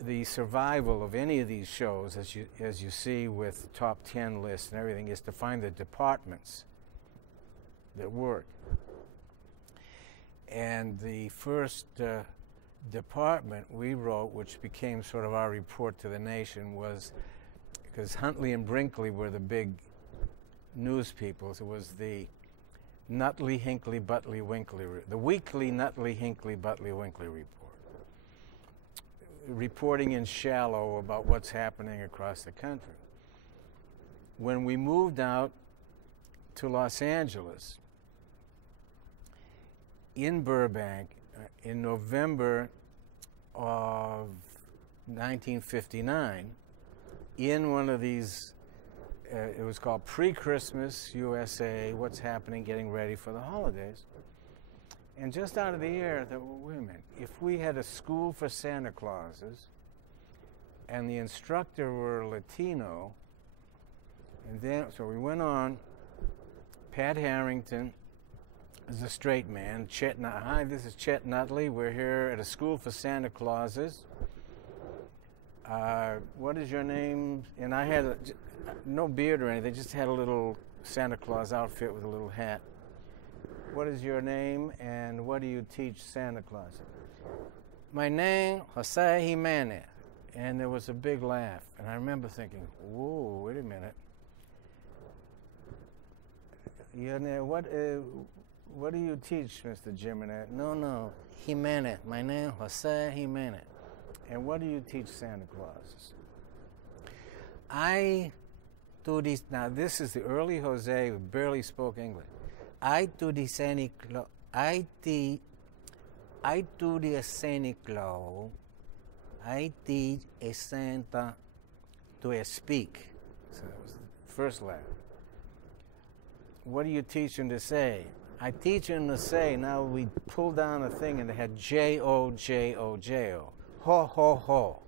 the survival of any of these shows, as you see with the top 10 lists and everything, is to find the departments that work. And the first department we wrote, which became sort of our report to the nation, was because Huntley and Brinkley were the big news people. So it was the Nutley, Hinckley, Butley, Winkley, the weekly Nutley, Hinckley, Butley, Winkley report. Reporting in shallow about what's happening across the country. When we moved out to Los Angeles, in Burbank, in November of 1959, in one of these, it was called Pre-Christmas USA, What's Happening, Getting Ready for the Holidays. And just out of the air, I thought, well, wait a minute, if we had a school for Santa Clauses, and the instructor were Latino, and then, so we went on, Pat Harrington is a straight man, hi, this is Chet Nutley, we're here at a school for Santa Clauses. What is your name? And I had no beard or anything, just had a little Santa Claus outfit with a little hat. What is your name and what do you teach Santa Claus? My name, Jose Jimenez. And there was a big laugh. And I remember thinking, whoa, wait a minute. What do you teach, Mr. Jimenez? No, Jimenez. My name, Jose Jimenez. And what do you teach Santa Claus? I do this, now this is the early Jose who barely spoke English. I do the Santa Claus, I do the Santa Claus, I teach a Santa to speak. So that was the first laugh. What do you teach him to say? I teach him to say, now we pulled down a thing and it had J-O, J-O, J-O. Ho, ho, ho.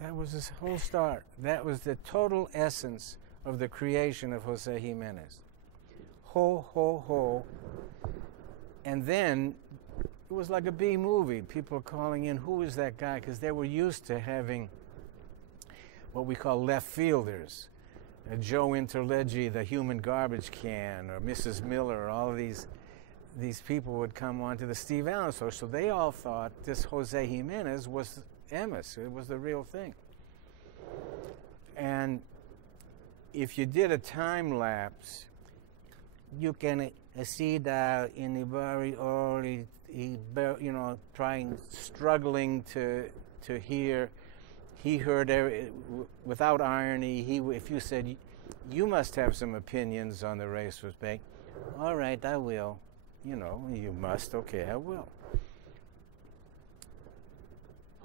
That was his whole start. That was the total essence of the creation of Jose Jimenez. Ho, ho, ho. And then it was like a B movie. People calling in, who is that guy? Because they were used to having what we call left fielders. Joe Interleggi, the human garbage can, or Mrs. Miller, all of these people would come onto the Steve Allen show. So they all thought this Jose Jimenez was Emerson. It was the real thing. And if you did a time lapse, you can see that in the very early, struggling to hear. He heard without irony. If you said, "You must have some opinions on the race was baked," all right, I will. You must. Okay, I will.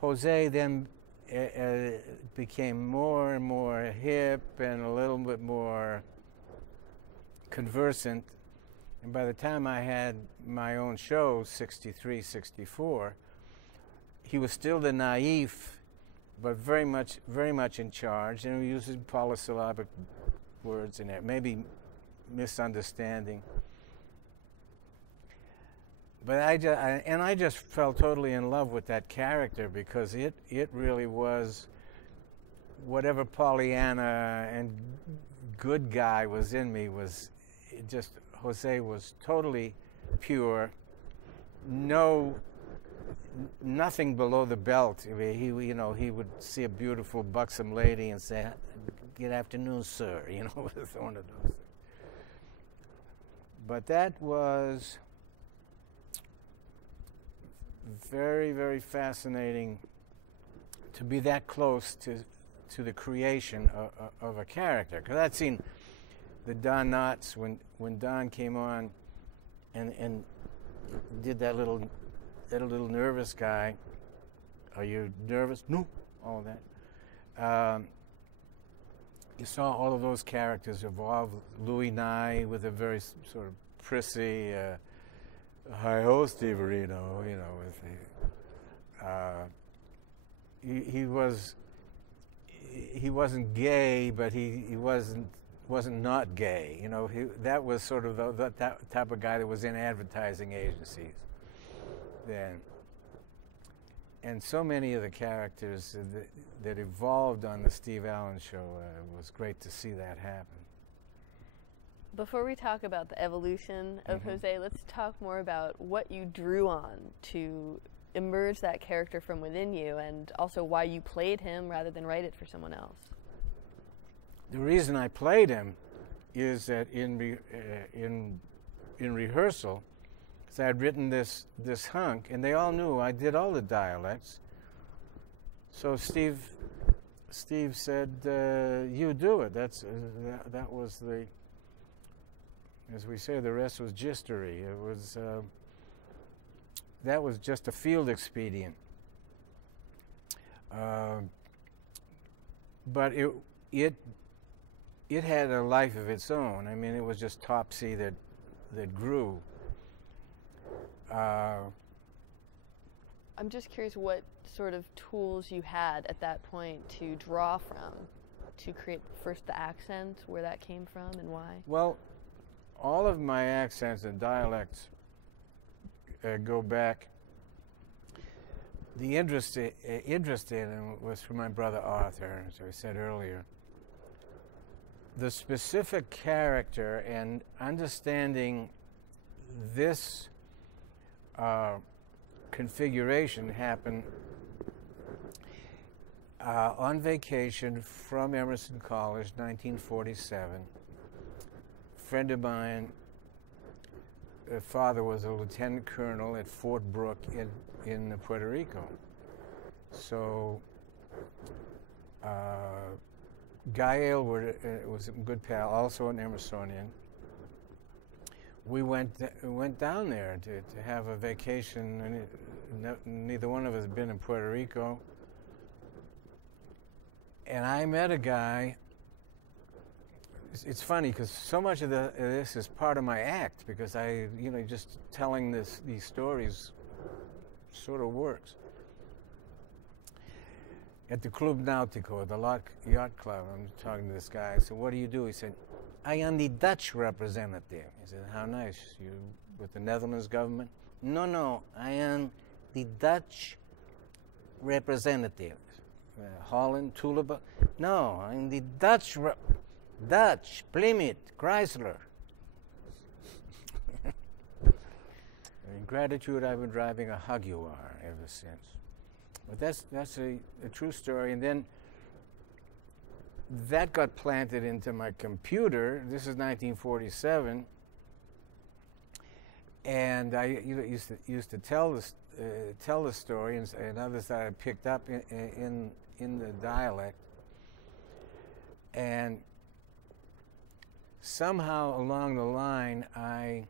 Jose then became more and more hip and a little bit more conversant. And by the time I had my own show, 63, 64, he was still the naif, but very much in charge. And he was using polysyllabic words in there, maybe misunderstanding. But I just fell totally in love with that character because it really was whatever Pollyanna and good guy was in me was just, Jose was totally pure, nothing below the belt. I mean, he would see a beautiful buxom lady and say, "Good afternoon, sir," with one of those. But that was very, very fascinating to be that close to the creation of a character. Because I'd seen the Don Knotts when Don came on and did that little that little nervous guy. Are you nervous? No. All of that. You saw all of those characters evolve. Louis Nye with a very sort of prissy, hi-ho, Steve Reno, you know, with the, he wasn't gay, but he wasn't not gay. You know, that was sort of that type of guy that was in advertising agencies then. And so many of the characters that evolved on the Steve Allen show, was great to see that happen. Before we talk about the evolution of Jose, let's talk more about what you drew on to emerge that character from within you, and also why you played him rather than write it for someone else. The reason I played him is that in rehearsal, because I had written this hunk, and they all knew I did all the dialects. So Steve said, "You do it." That was the, as we say, the rest was gistery. It was that was just a field expedient. But it had a life of its own. I mean, it was just Topsy that grew. I'm just curious what sort of tools you had at that point to draw from to create first the accent, where that came from and why. Well, all of my accents and dialects go back. The interest in it was from my brother Arthur, as I said earlier. The specific character and understanding this configuration happened on vacation from Emerson College, 1947. A friend of mine, father was a lieutenant colonel at Fort Brooke in Puerto Rico. So Guy Aylward was a good pal, also an Emersonian. We went down there to have a vacation, and neither one of us had been in Puerto Rico. And I met a guy. It's funny because so much of this is part of my act, because just telling these stories sort of works. At the Club Nautico, the yacht club, I'm talking to this guy. I said, "What do you do?" He said, "I am the Dutch representative." I said, "How nice. You with the Netherlands government?" No, I am the Dutch representative. Holland, Tulip. No, I'm the Dutch, Plymouth, Chrysler. In gratitude, I've been driving a Jaguar ever since. But that's a true story. And then that got planted into my computer. This is 1947, and I used to tell the story, and others that I picked up in the dialect. And somehow along the line, I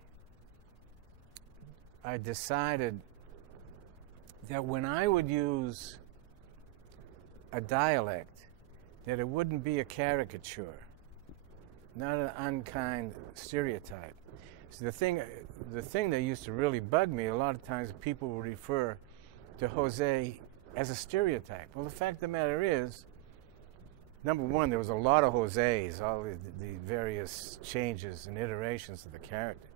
decided that when I would use a dialect, that it wouldn't be a caricature, not an unkind stereotype. So the thing that used to really bug me, a lot of times people would refer to Jose as a stereotype. Well, the fact of the matter is, number one, there was a lot of Jose's, all the various changes and iterations of the character.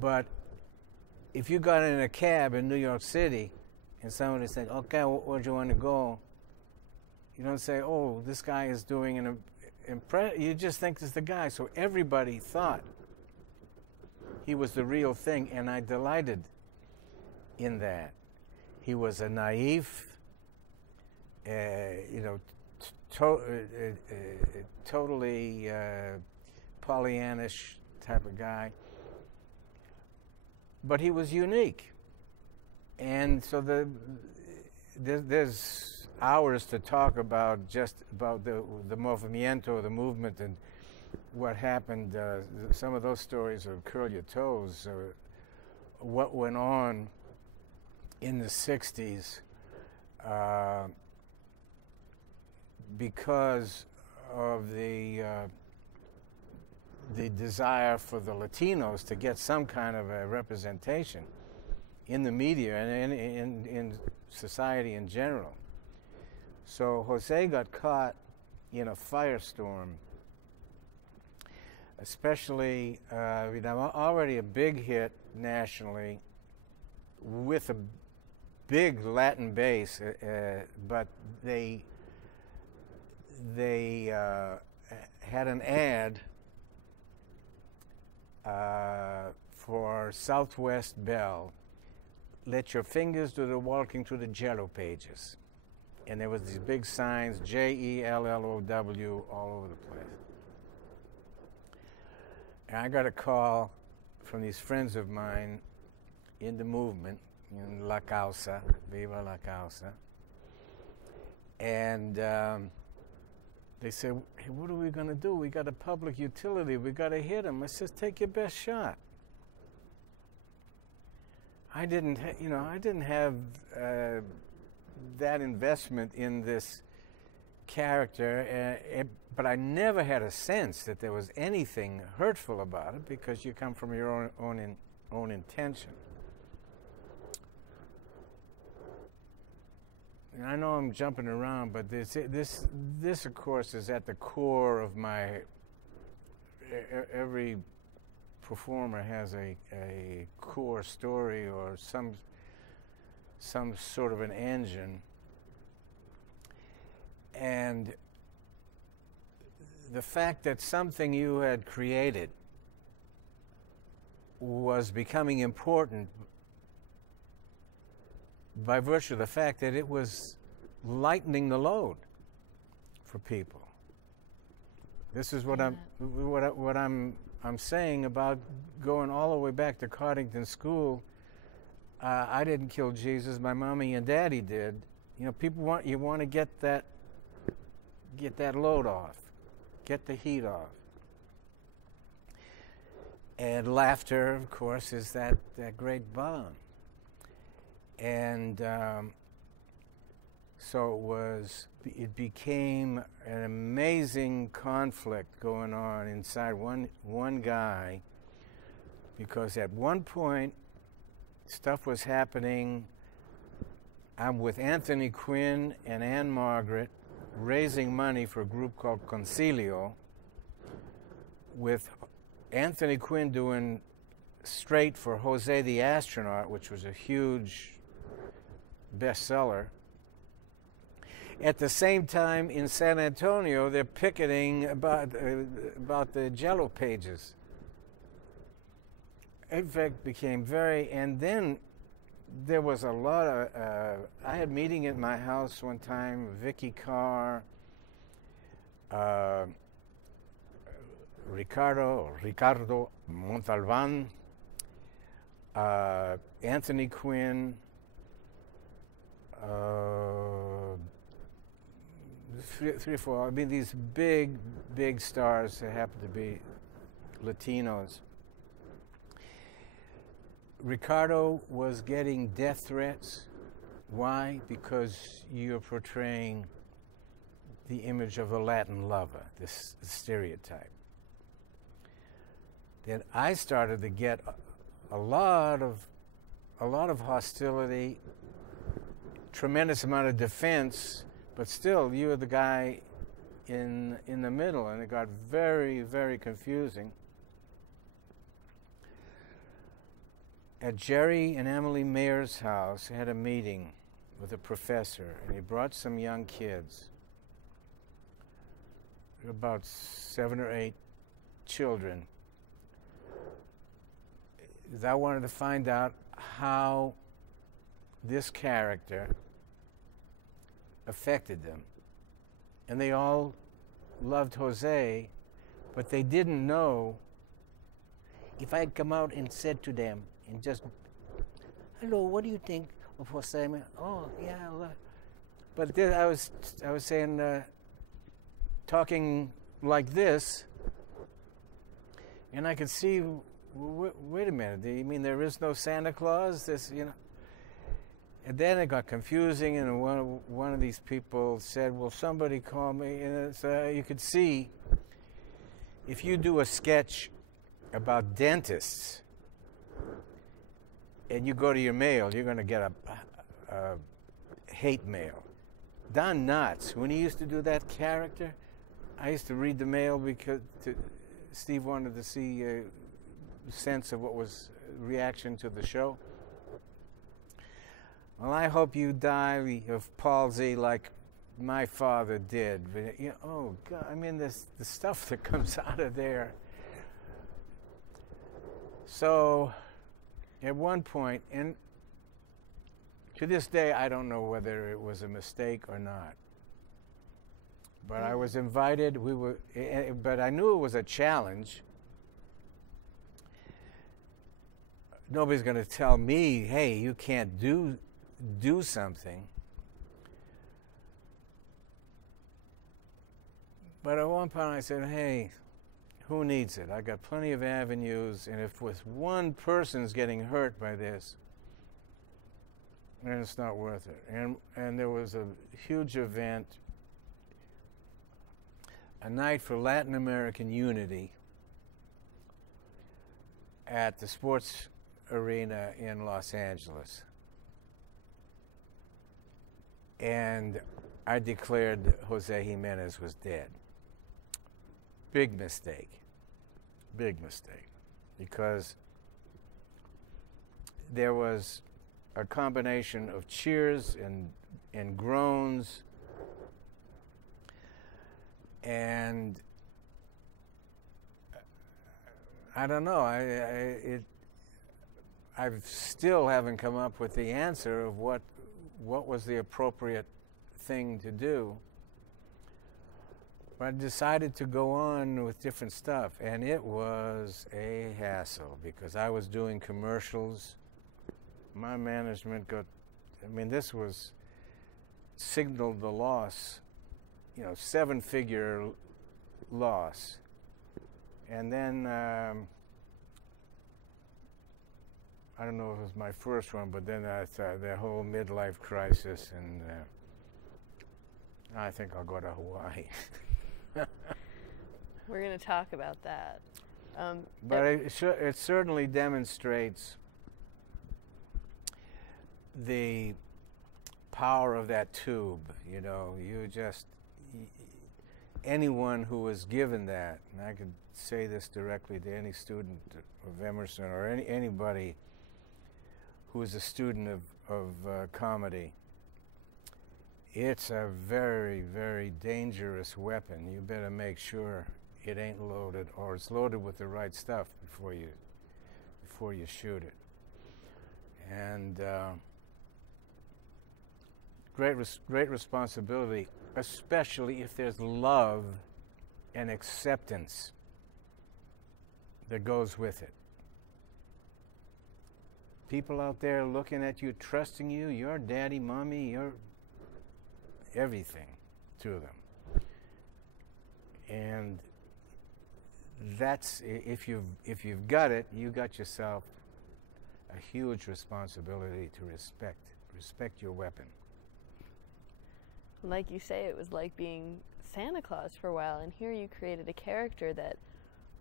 But if you got in a cab in New York City and somebody said, "Okay, where do you want to go?" You don't say, "Oh, this guy is doing an impression." You just think it's the guy. So everybody thought he was the real thing, and I delighted in that. He was a naive, totally Pollyannish type of guy. But he was unique. And so there's hours to talk about the movimiento, the movement, and what happened. Some of those stories will curl your toes what went on in the 60s because of the desire for the Latinos to get some kind of a representation in the media and in society in general. So Jose got caught in a firestorm, especially already a big hit nationally with a big Latin base, but they had an ad for Southwest Bell, let your fingers do the walking through the Jello pages. And there was these big signs, JELLOW, all over the place. And I got a call from these friends of mine in the movement, in La Causa, Viva La Causa. And they said, hey, what are we going to do? We got a public utility. We got to hit him. I said, take your best shot. I didn't have that investment in this character, but I never had a sense that there was anything hurtful about it because you come from your own intention. And I know I'm jumping around, but this of course is at the core of my. Every performer has a core story or some sort of an engine, and the fact that something you had created was becoming important by virtue of the fact that it was lightening the load for people. This is what I'm saying about going all the way back to Cardington School. I didn't kill Jesus. My mommy and daddy did. You know, people want to get that load off, get the heat off. And laughter, of course, is that great balm. And so it became an amazing conflict going on inside one guy, because at one point stuff was happening. I'm with Anthony Quinn and Anne Margaret raising money for a group called Concilio, with Anthony Quinn doing Straight for Jose the Astronaut, which was a huge bestseller. At the same time, in San Antonio, they're picketing about the Jello pages. In fact, became and then there was a lot of, I had a meeting at my house one time, Vicky Carr, Ricardo Montalban, Anthony Quinn, three or four, I mean, these big stars that happen to be Latinos. Ricardo was getting death threats. Why? Because you're portraying the image of a Latin lover, this stereotype. Then I started to get a lot of hostility, tremendous amount of defense, but still you're the guy in the middle, and it got very, very confusing. At Jerry and Emily Mayer's house, I had a meeting with a professor, and he brought some young kids, about 7 or 8 children. I wanted to find out how this character affected them. And they all loved Jose, but they didn't know. If I had come out and said to them, and just, hello, what do you think of Jose? Oh, yeah. But then I was saying, talking like this, and I could see wait a minute, do you mean there is no Santa Claus? This, you know. And then it got confusing, and one of these people said, well, somebody call me. And it's, you could see, if you do a sketch about dentists, and you go to your mail, you're going to get a hate mail. Don Knotts, when he used to do that character, I used to read the mail because Steve wanted to see a sense of what was reaction to the show. Well, I hope you die of palsy like my father did. But, you know, oh, God, I mean, the stuff that comes out of there. So, at one point, and to this day, I don't know whether it was a mistake or not. But I was invited. But I knew it was a challenge. Nobody's going to tell me, hey, you can't do something. But at one point I said, hey, who needs it? I got plenty of avenues, and if with one person's getting hurt by this, then it's not worth it. And there was a huge event, a night for Latin American unity at the sports arena in Los Angeles. And I declared Jose Jimenez was dead. Big mistake. Big mistake. Because there was a combination of cheers and groans, and I don't know, I still haven't come up with the answer of what was the appropriate thing to do. But I decided to go on with different stuff, and it was a hassle because I was doing commercials. My management got, I mean, this was signaled the loss, you know, 7-figure loss. And then, I don't know if it was my first one, but then I thought the whole midlife crisis, and I think I'll go to Hawaii. We're going to talk about that. But it certainly demonstrates the power of that tube. You know, anyone who was given that, and I could say this directly to any student of Emerson or anybody who is a student of comedy, it's a very, very dangerous weapon. You better make sure it ain't loaded, or it's loaded with the right stuff before you shoot it. And great responsibility, especially if there's love and acceptance that goes with it. People out there looking at you, trusting you, you're daddy, mommy, you're everything to them. And that's, if you've got it, you got yourself a huge responsibility to respect your weapon. Like you say, it was like being Santa Claus for a while, and here you created a character that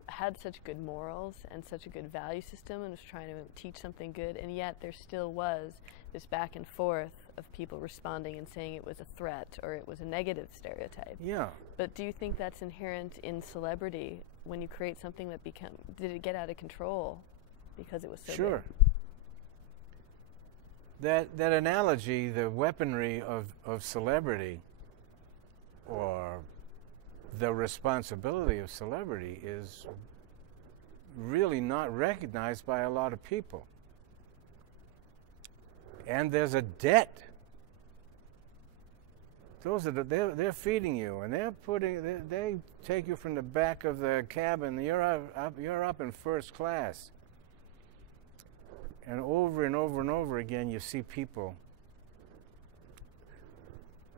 had such good morals and such a good value system and was trying to teach something good, and yet there still was this back and forth of people responding and saying it was a threat or it was a negative stereotype. Yeah. But do you think that's inherent in celebrity when you create something that did it get out of control because it was so Sure. big? That analogy, the weaponry of celebrity, or the responsibility of celebrity, is really not recognized by a lot of people. And there's a debt. They're feeding you, and they take you from the back of the cabin. You're up in first class. And over and over again, you see people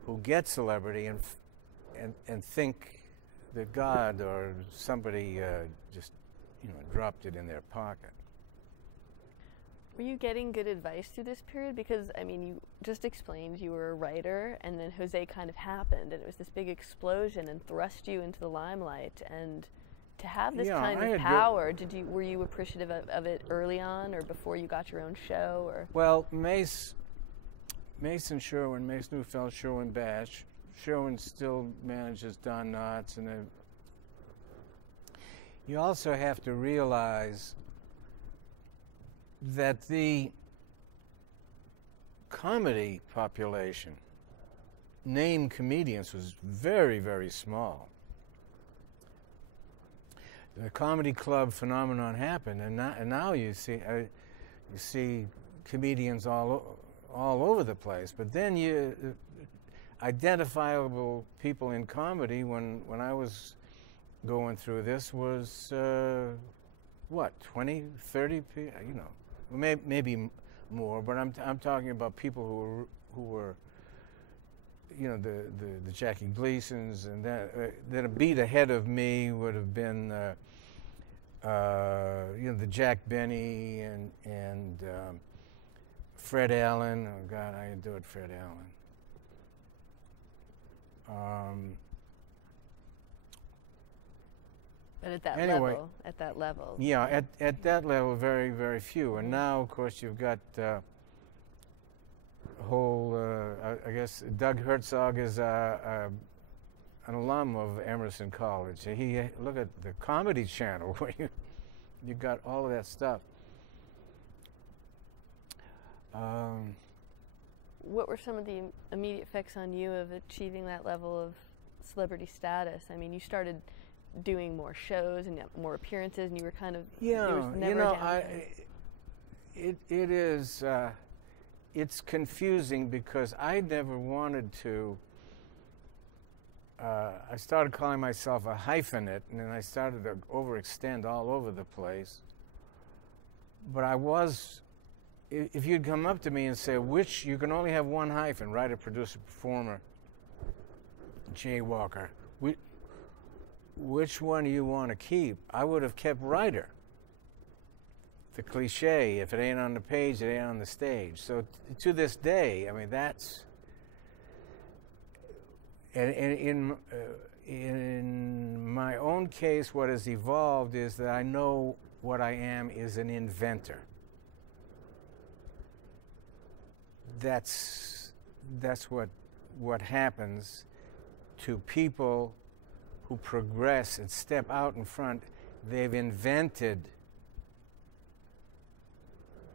who get celebrity and think that God or somebody just dropped it in their pocket. Were you getting good advice through this period? Because, I mean, you just explained you were a writer, and then Jose kind of happened, and it was this big explosion and thrust you into the limelight. And to have this kind of power, were you appreciative of it early on, or before you got your own show? Or well, Mason Sherwin, Mace Neufeld, Sherwin Bash. Sherwin still manages Don Knotts, and you also have to realize that the comedy population, named comedians, was very, very small. The comedy club phenomenon happened, and now you see comedians all over the place. But then identifiable people in comedy when I was going through this was 20, 30 people, maybe more, but I'm talking about people who were the Jackie Gleasons, and then a beat ahead of me would have been the Jack Benny and Fred Allen. Oh God, I adored Fred Allen. But at that level. Yeah, at that level, very, very few. And now, of course, you've got a whole, I guess, Doug Herzog is an alum of Emerson College. Look at the Comedy Channel, where you got all of that stuff. What were some of the immediate effects on you of achieving that level of celebrity status? I mean, you started doing more shows and more appearances, and you were kind of it's confusing because I never wanted to. I started calling myself a hyphenate, and then I started to overextend all over the place. But if you'd come up to me and say, you can only have one hyphen, writer, producer, performer, jaywalker, which one do you want to keep? I would have kept writer. The cliche, if it ain't on the page, it ain't on the stage. So to this day, I mean, that's... And in my own case, what has evolved is that I know what I am is an inventor. That's what happens to people who progress and step out in front. They've invented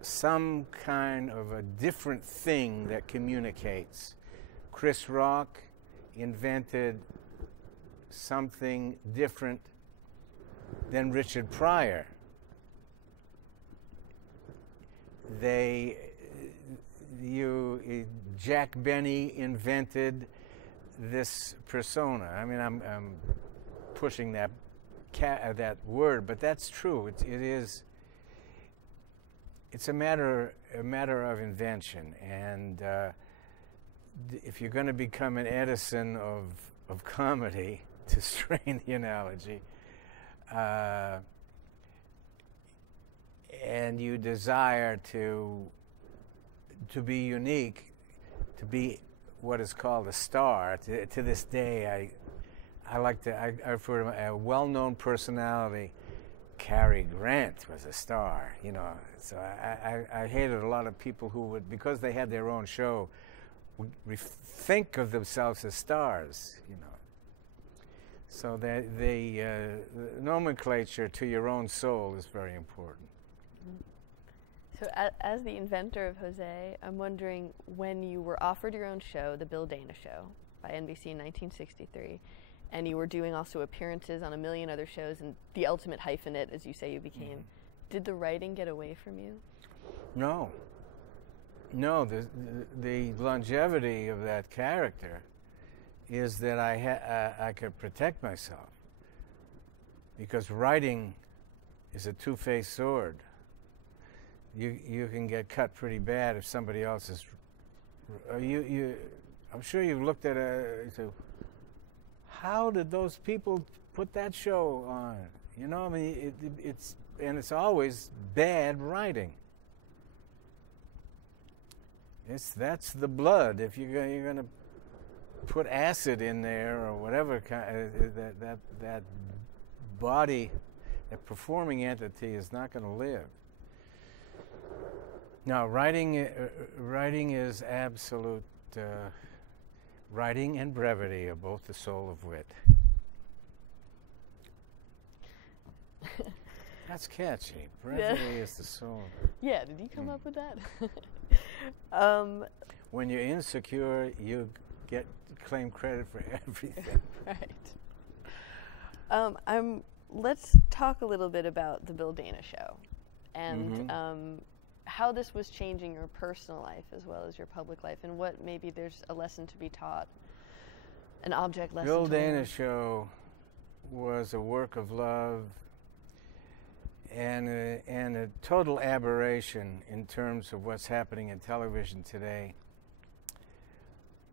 some kind of a different thing that communicates. Chris Rock invented something different than Richard Pryor. Jack Benny invented this persona. I mean, I'm pushing that word, but that's true. It's a matter of invention, and if you're going to become an Edison of comedy, to strain the analogy, and you desire to be unique, to be what is called a star. To this day, I refer to a well-known personality. Cary Grant was a star, So I hated a lot of people who would, because they had their own show, would think of themselves as stars, So the nomenclature to your own soul is very important. So as the inventor of Jose, I'm wondering, when you were offered your own show, The Bill Dana Show, by NBC in 1963, and you were doing also appearances on a million other shows, and the ultimate hyphenate, as you say you became, did the writing get away from you? No, the longevity of that character is that I could protect myself, because writing is a two-faced sword. You can get cut pretty bad if somebody else is. I'm sure you've looked at how did those people put that show on? You know, I mean, it's always bad writing. That's the blood. If you're going to put acid in there or whatever that body, that performing entity is not going to live. Now, writing is absolute. Writing and brevity are both the soul of wit. That's catchy. Brevity is the soul. Yeah, did you come up with that? When you're insecure, you claim credit for everything. Right. Let's talk a little bit about the Bill Dana Show, and how this was changing your personal life as well as your public life, and what maybe there's a lesson to be taught, an object lesson. Bill Dana Show was a work of love and a total aberration in terms of what's happening in television today.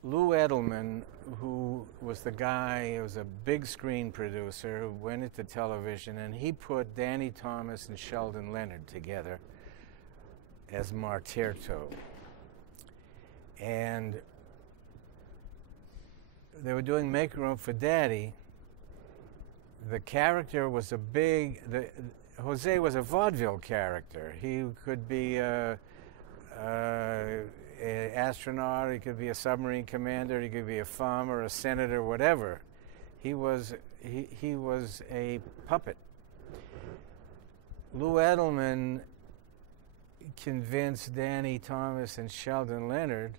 Lou Edelman, who was the guy, who was a big screen producer who went into television, and he put Danny Thomas and Sheldon Leonard together as Martirto. And they were doing Make Room for Daddy. The character was Jose was a vaudeville character. He could be an astronaut, he could be a submarine commander, he could be a farmer, a senator, whatever. He was a puppet. Lou Edelman convinced Danny Thomas and Sheldon Leonard,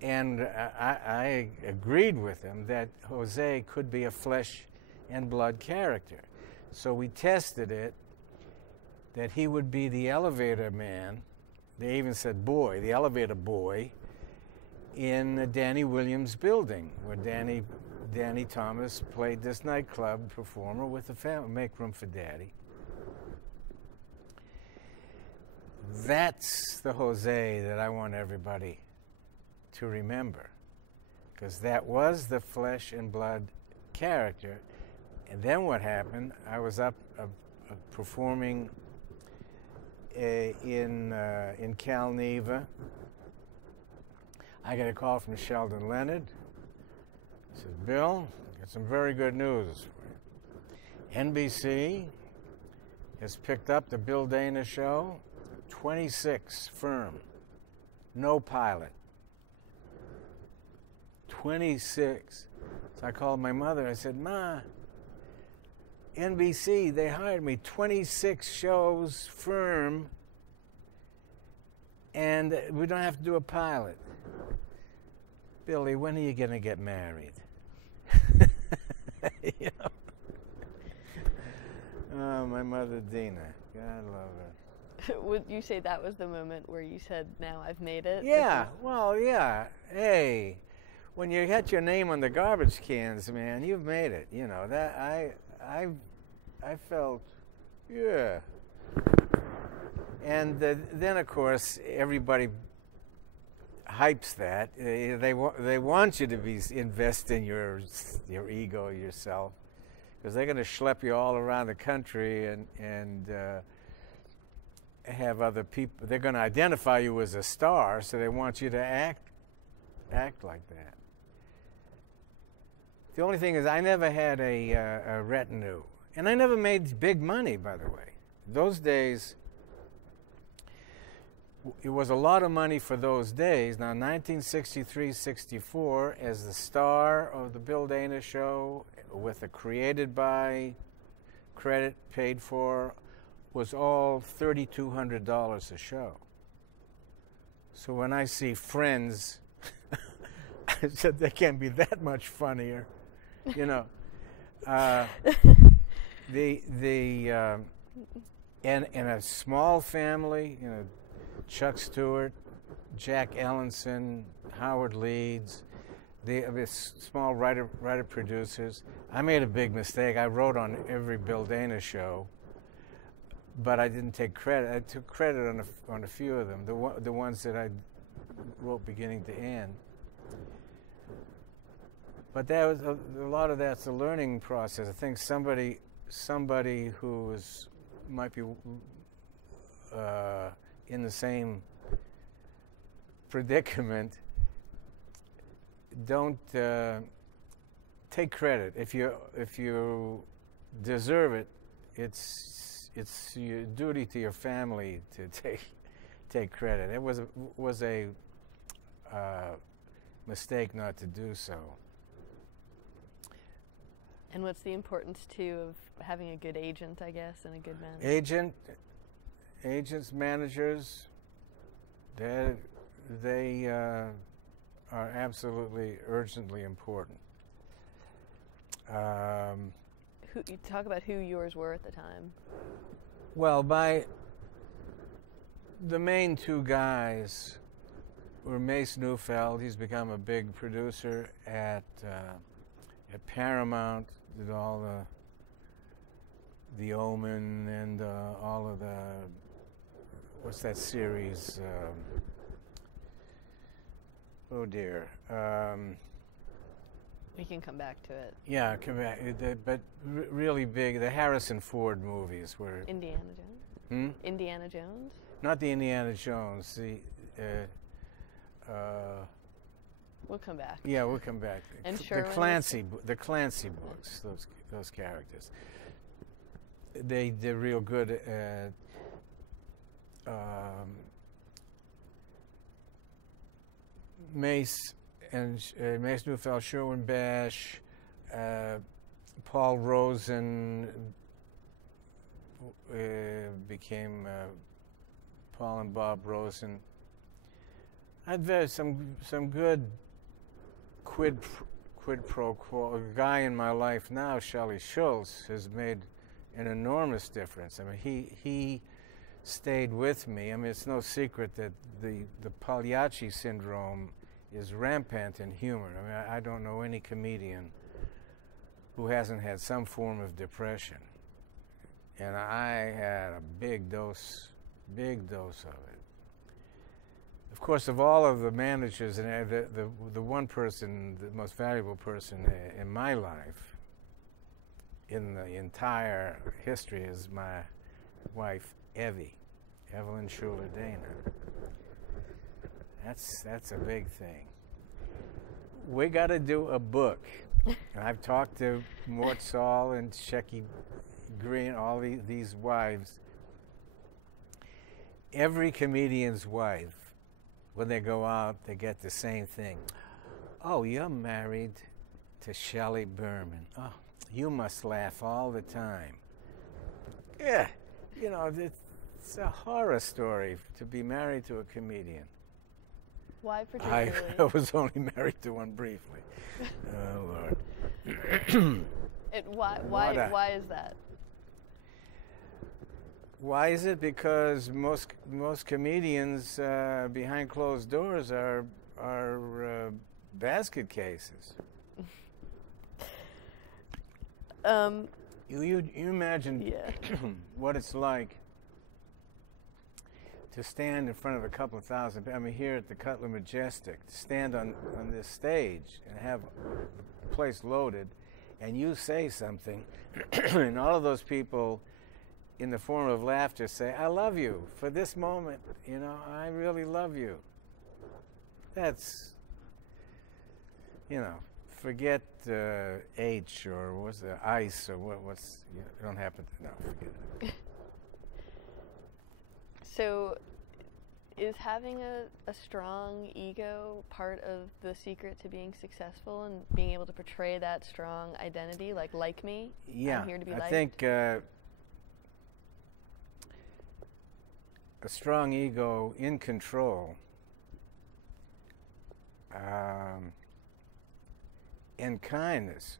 and I agreed with him, that Jose could be a flesh and blood character. So we tested it, that he would be the elevator man. They even said boy, the elevator boy, in the Danny Williams building, where Danny Thomas played this nightclub performer with the family, Make Room for Daddy. That's the Jose that I want everybody to remember, because that was the flesh and blood character. And then what happened, I was up performing in Cal Neva. I got a call from Sheldon Leonard. He said, Bill, got some very good news for you. NBC has picked up the Bill Dana Show, 26 firm, no pilot. 26. So I called my mother. I said, Ma, NBC, they hired me 26 shows firm, and we don't have to do a pilot. Billy, when are you going to get married? You know? Oh, my mother Dina. God love her. Would you say that was the moment where you said, now I've made it? Yeah, well, yeah. Hey, when you got your name on the garbage cans, man, you've made it. You know, that I felt, yeah. And then, of course, everybody hypes that. They want you to invest in your ego, yourself, because they're going to schlep you all around the country and have other people. They're going to identify you as a star, so they want you to act like that. The only thing is, I never had a retinue, and I never made big money, by the way. Those days, it was a lot of money for those days. Now, 1963-64, as the star of the Bill Dana Show, with a created by credit paid for, was all $3,200 a show. So when I see Friends, I said, they can't be that much funnier, you know. And a small family, you know, Chuck Stewart, Jack Ellenson, Howard Leeds, the small writer producers. I made a big mistake. I wrote on every Bill Dana show, but I didn't take credit. I took credit on a few of them, the ones that I wrote beginning to end. But that was a lot of that's a learning process. I think somebody somebody who might be in the same predicament, don't take credit. If you deserve it, it's your duty to your family to take credit. It was a mistake not to do so. And what's the importance too of having a good agent, I guess, and a good manager? Agents, managers, they are absolutely urgently important. You talk about who yours were at the time. Well, the main two guys were Mace Neufeld. He's become a big producer at Paramount. Did all the Omen and all of the, what's that series? Oh dear. We can come back to it. Yeah, come back. But really big. The Harrison Ford movies were. Indiana Jones. Indiana Jones. Not the Indiana Jones. We'll come back. Yeah, we'll come back. And the Clancy books. Those characters. They're real good at. Mace Neufeld, Sherwin Bash, Paul Rosen became Paul and Bob Rosen. I'd very some good quid pro quo. A guy in my life now, Shelley Schultz, has made an enormous difference. I mean, he stayed with me. I mean, it's no secret that the Pagliacci syndrome is rampant in humor. I mean, I don't know any comedian who hasn't had some form of depression. And I had a big dose of it. Of course, of all of the managers, and the one person, the most valuable person in my life, in the entire history, is my wife, Evelyn Schuler-Dana. That's a big thing. We got to do a book. And I've talked to Mort Saul and Shecky Green, all these wives. Every comedian's wife, when they go out, they get the same thing. Oh, you're married to Shelley Berman. Oh, you must laugh all the time. Yeah, you know, it's a horror story to be married to a comedian. Why particularly? I was only married to one briefly. Oh, Lord. Why is that? Why is it? Because most comedians behind closed doors are basket cases. You imagine what it's like to stand in front of a couple of thousand. I mean, here at the Cutler Majestic, to stand on this stage and have the place loaded, and you say something, and all of those people, in the form of laughter, say, "I love you for this moment. You know, I really love you." That's, you know, forget H or what's the ice or what's you don't happen to know. Forget it. So, is having a strong ego part of the secret to being successful and being able to portray that strong identity, like me? Yeah, I'm here to be I liked? think a strong ego in control and kindness,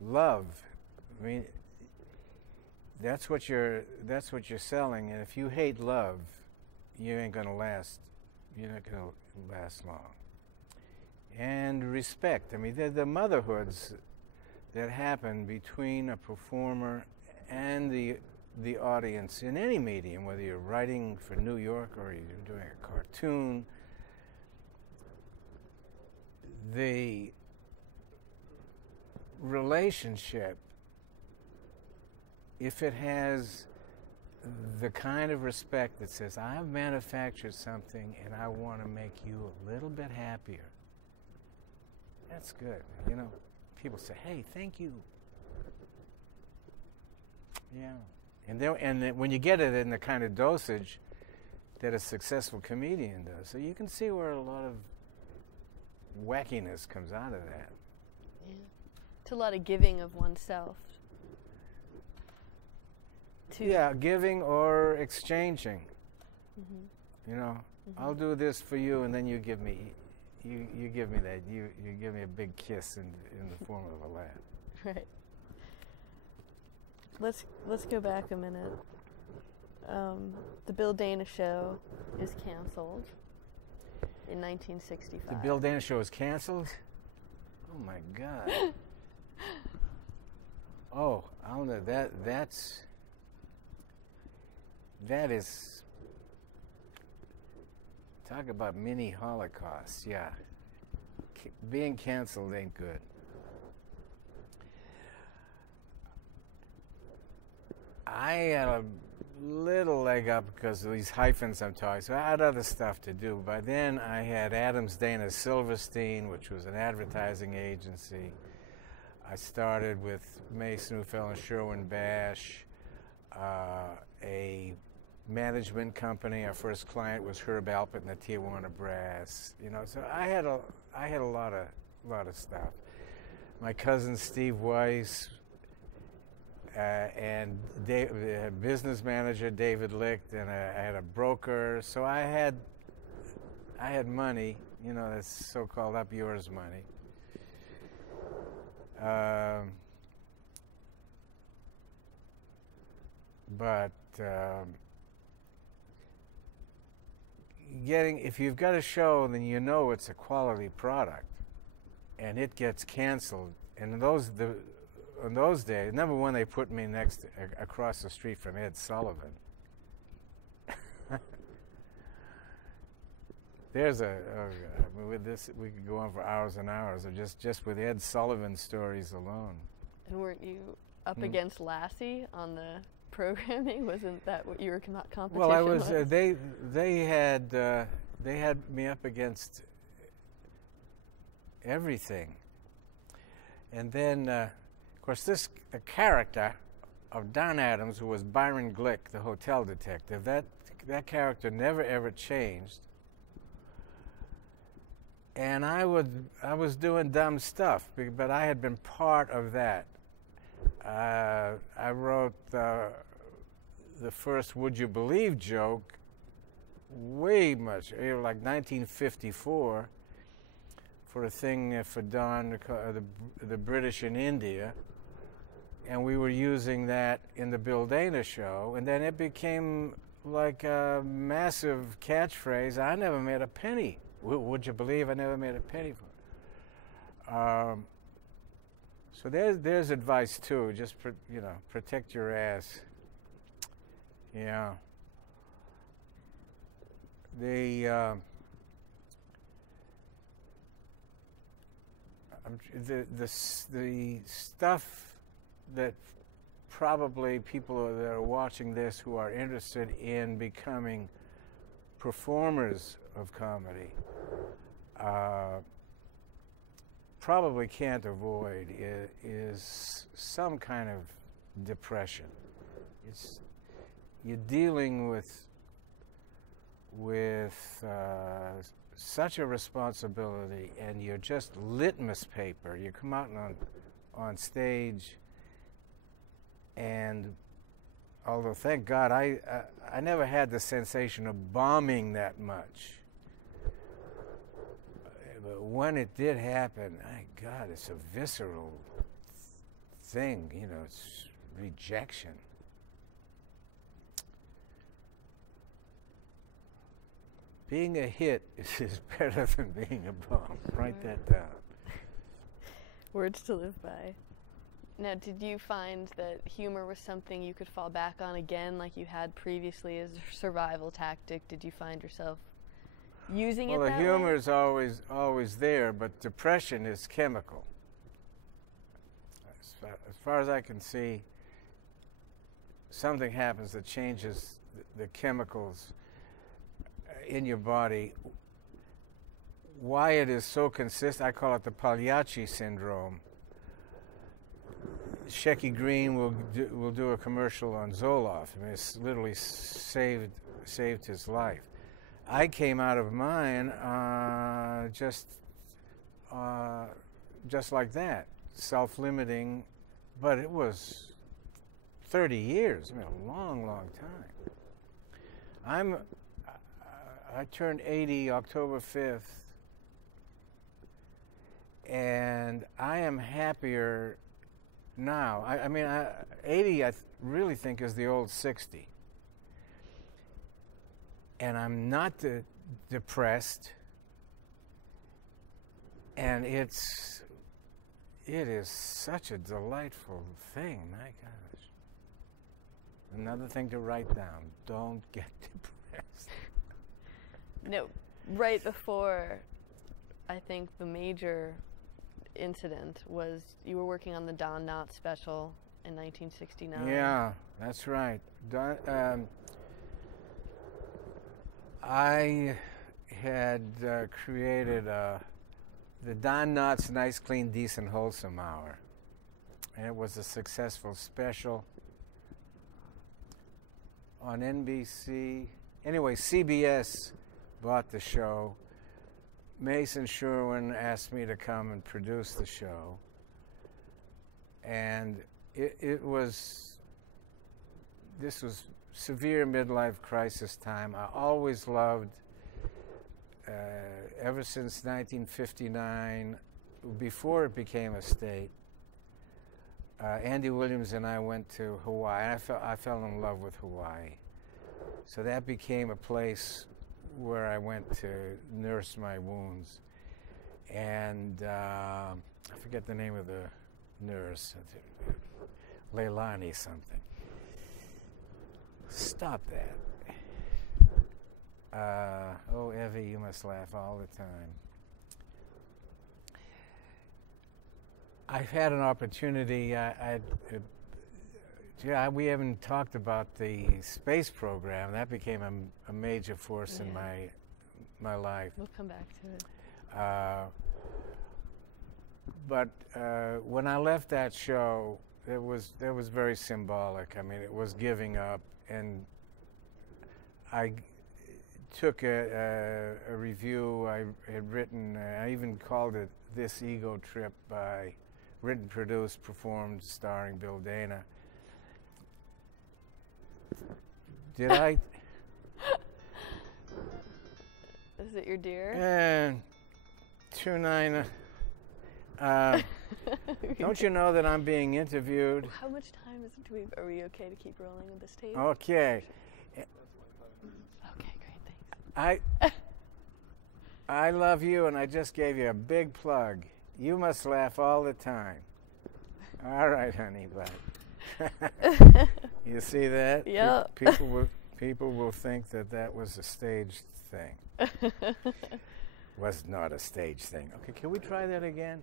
love. I mean, that's what you're selling, and if you hate love, you ain't gonna last. You're not gonna last long. And respect. I mean, the motherhoods that happen between a performer and the audience in any medium, whether you're writing for New York or you're doing a cartoon, the relationship if it has the kind of respect that says, I've manufactured something and I want to make you a little bit happier, that's good. You know, people say, hey, thank you. Yeah. And then when you get it in the kind of dosage that a successful comedian does, so you can see where a lot of wackiness comes out of that. Yeah. It's a lot of giving of oneself. Yeah, giving or exchanging. Mm-hmm. You know, I'll do this for you, and then you give me, you give me that. You give me a big kiss in the form of a laugh. Right. Let's go back a minute. The Bill Dana Show is canceled in 1965. The Bill Dana Show is canceled? Oh my God. Oh, I don't know. That is, talk about mini Holocaust. Yeah. Being canceled ain't good. I had a little leg up because of these hyphens I'm talking, so I had other stuff to do. By then, I had Adams Dana Silverstein, which was an advertising agency. I started with Mason Ufell and Sherwin Bash, a management company. Our first client was Herb Alpert and the Tijuana Brass. You know, so I had a lot of stuff. My cousin Steve Weiss. And business manager David Licht, and I had a broker. So I had money, you know, that's so-called up yours money. But if you've got a show, then you know it's a quality product, and it gets canceled. And in those days, number one, they put me across the street from Ed Sullivan. There's with this, we could go on for hours and hours of just with Ed Sullivan stories alone. And weren't you up against Lassie on the programming? Wasn't that what your competition Well, I was. was? They had me up against everything, and then. Of course, the character of Don Adams, who was Byron Glick, the hotel detective, that character never ever changed. And I was doing dumb stuff, but I had been part of that. I wrote the first "Would You Believe" joke way much, like 1954, for a thing for Don, the British in India. And we were using that in the Bill Dana Show, and then it became like a massive catchphrase. I never made a penny. Would you believe I never made a penny for it? So there's advice too. Just protect your ass. Yeah. The stuff that probably people that are watching this who are interested in becoming performers of comedy probably can't avoid is some kind of depression. You're dealing with such a responsibility, and you're just litmus paper. You come out on stage, and although thank God I never had the sensation of bombing that much, but when it did happen, my God, it's a visceral thing. You know, it's rejection. Being a hit is better than being a bomb. Write that down. Words to live by. Now, did you find that humor was something you could fall back on again like you had previously as a survival tactic? Did you find yourself using it that way? Well, the humor is always there, but depression is chemical. As far as I can see, something happens that changes the chemicals in your body. Why it is so consistent, I call it the Pagliacci syndrome. Shecky Green will do a commercial on Zoloft. I mean, it's literally saved his life. I came out of mine just like that, self-limiting, but it was 30 years. I mean, a long, long time. I turned 80 October 5th, and I am happier now. I mean, 80 I really think is the old 60. And I'm not depressed, and it is such a delightful thing, my gosh. Another thing to write down, don't get depressed. No, right before, I think the major incident was you were working on the Don Knotts special in 1969. Yeah, that's right. I had created the Don Knotts Nice, Clean, Decent, Wholesome Hour. And it was a successful special on NBC. Anyway, CBS bought the show. Mason Sherwin asked me to come and produce the show. And this was severe midlife crisis time. I always loved, ever since 1959, before it became a state, Andy Williams and I went to Hawaii. And I fell in love with Hawaii. So that became a place where I went to nurse my wounds. And I forget the name of the nurse, Leilani something. Stop that. Oh, Evie, you must laugh all the time. I've had an opportunity. We haven't talked about the space program. That became a major force in my life. We'll come back to it. But when I left that show, it was very symbolic. I mean, it was giving up, and I took a review I had written. I even called it "This Ego Trip" by written, produced, performed, starring Bill Dana. Did I? Is it your deer? 29. Don't you know that I'm being interviewed? How much time is it? Are we okay to keep rolling with this tape? Okay. Okay, great, thanks. I love you, and I just gave you a big plug. You must laugh all the time. All right, honey, bye. You see that? Yeah. People will think that was a staged thing. Was not a staged thing. Okay, can we try that again?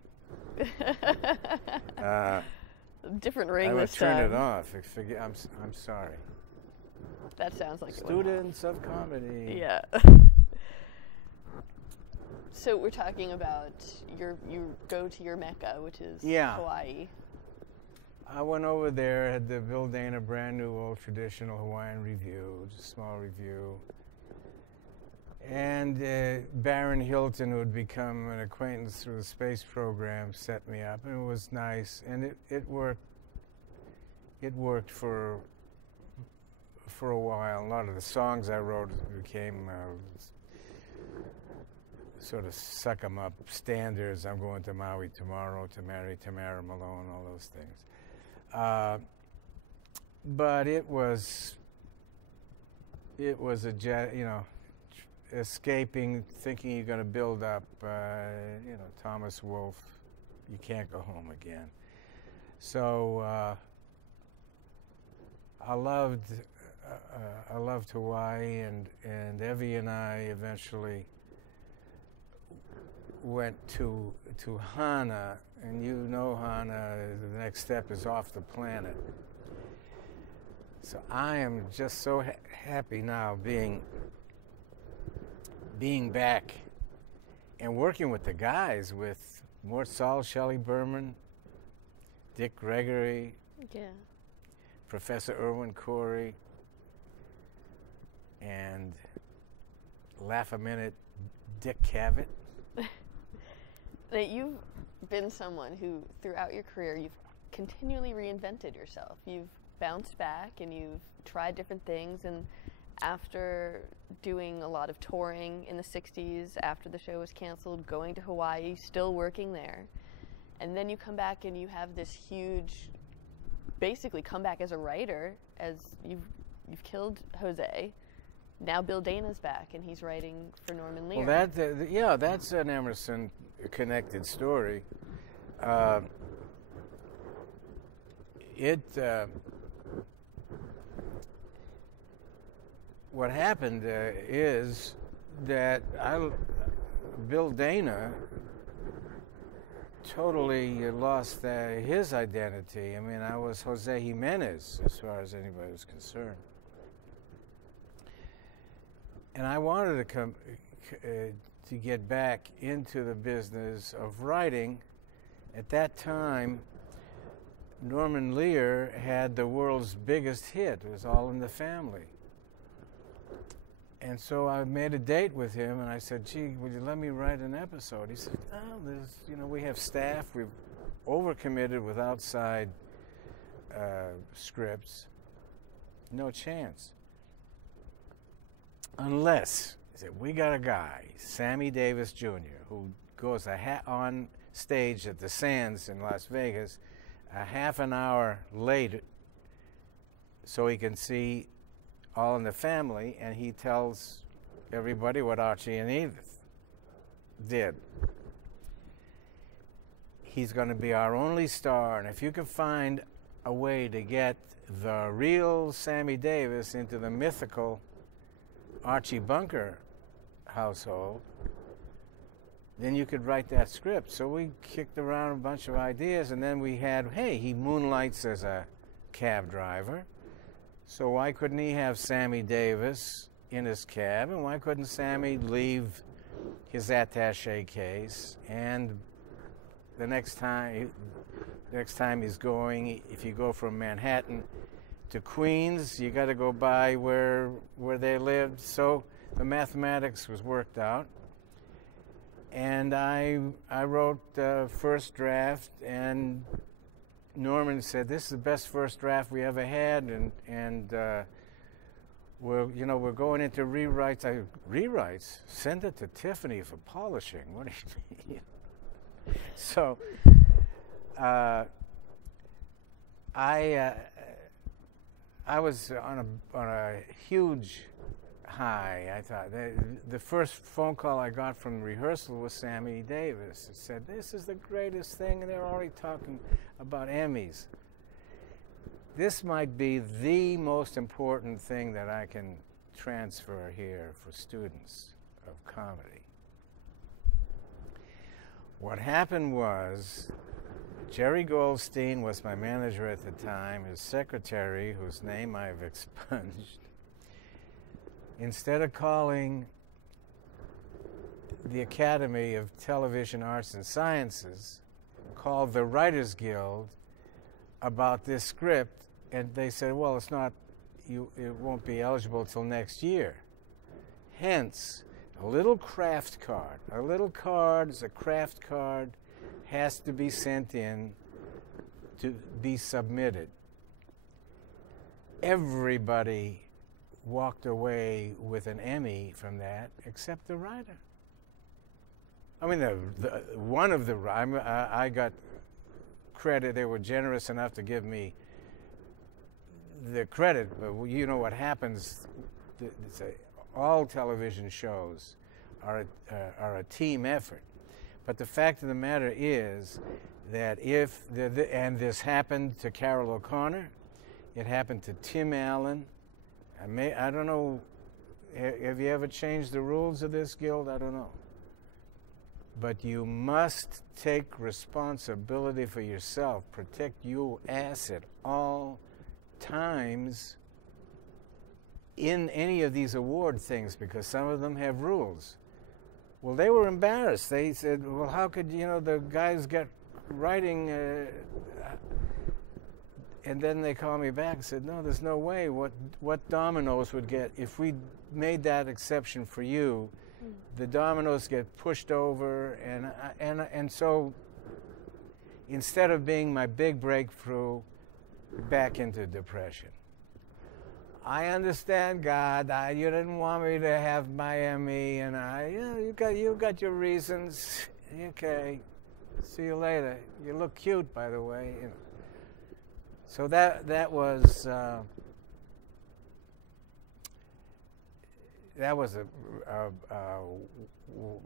Different ring I would this time. turn it off. I'm sorry. That sounds like Students of comedy. Yeah. So we're talking about you go to your Mecca, which is Hawaii. I went over there, had the Bill Dana brand new old traditional Hawaiian review, just a small review. And Baron Hilton, who had become an acquaintance through the space program, set me up, and it was nice. And it worked. It worked for a while. A lot of the songs I wrote became sort of suck 'em up standards. I'm going to Maui tomorrow to marry Tamara Malone, all those things. But it was escaping, thinking you're going to build up, Thomas Wolfe, you can't go home again. So I loved Hawaii, and Evie and I eventually went to Hana, and you know Hana, the next step is off the planet. So I am just so happy now being back and working with the guys, with Mort Saul, Shelley Berman, Dick Gregory, Yeah. Professor Irwin Corey, and laugh a minute, Dick Cavett. Now, you've been someone who, throughout your career, you've continually reinvented yourself. You've bounced back and you've tried different things, and after doing a lot of touring in the 60s, after the show was canceled, going to Hawaii, still working there, and then you come back and you have this huge, basically come back as a writer, as you've killed Jose. Now Bill Dana's back and he's writing for Norman Lear. Well, that's an Emerson connected story. What happened is that Bill Dana totally lost his identity. I mean, I was Jose Jimenez as far as anybody was concerned. And I wanted to come to get back into the business of writing. At that time, Norman Lear had the world's biggest hit. It was All in the Family. And so I made a date with him, and I said, "Gee, would you let me write an episode?" He said, "Oh, we have staff. We've overcommitted with outside scripts. No chance. Unless," he said, "we got a guy, Sammy Davis Jr., who goes on stage at the Sands in Las Vegas a half an hour late so he can see All in the Family, and he tells everybody what Archie and Edith did. He's going to be our only star, and if you can find a way to get the real Sammy Davis into the mythical Archie Bunker household, then you could write that script." So we kicked around a bunch of ideas, and then we had, hey, he moonlights as a cab driver. So why couldn't he have Sammy Davis in his cab, and why couldn't Sammy leave his attaché case, and the next time he's going, if you go from Manhattan to Queens, you got to go by where they lived. So the mathematics was worked out, and I wrote the first draft, and Norman said, "This is the best first draft we ever had," and we're going into rewrites. Rewrites? Send it to Tiffany for polishing. What do you mean? So I was on a huge high. I thought the first phone call I got from rehearsal was Sammy Davis. It said, "This is the greatest thing," and they're already talking about Emmys. This might be the most important thing that I can transfer here for students of comedy. What happened was, Jerry Goldstein was my manager at the time. His secretary, whose name I've expunged, instead of calling the Academy of Television Arts and Sciences, called the Writers Guild about this script, and they said, "Well, it won't be eligible till next year." Hence, a little craft card. A little card is a craft card, has to be sent in to be submitted. Everybody walked away with an Emmy from that, except the writer. I mean, I got credit. They were generous enough to give me the credit, but you know what happens? All television shows are a team effort. But the fact of the matter is that and this happened to Carol O'Connor, it happened to Tim Allen. I don't know. Have you ever changed the rules of this guild? I don't know. But you must take responsibility for yourself. Protect your ass at all times, in any of these award things because some of them have rules. Well, they were embarrassed. They said, well, how could, the guys get writing, and then they called me back and said, no, there's no way. What dominoes would get, if we made that exception for you, the dominoes get pushed over, and so instead of being my big breakthrough, back into depression. I understand, God. You didn't want me to have my Emmy, and you got your reasons. Okay, see you later. You look cute, by the way. So that was a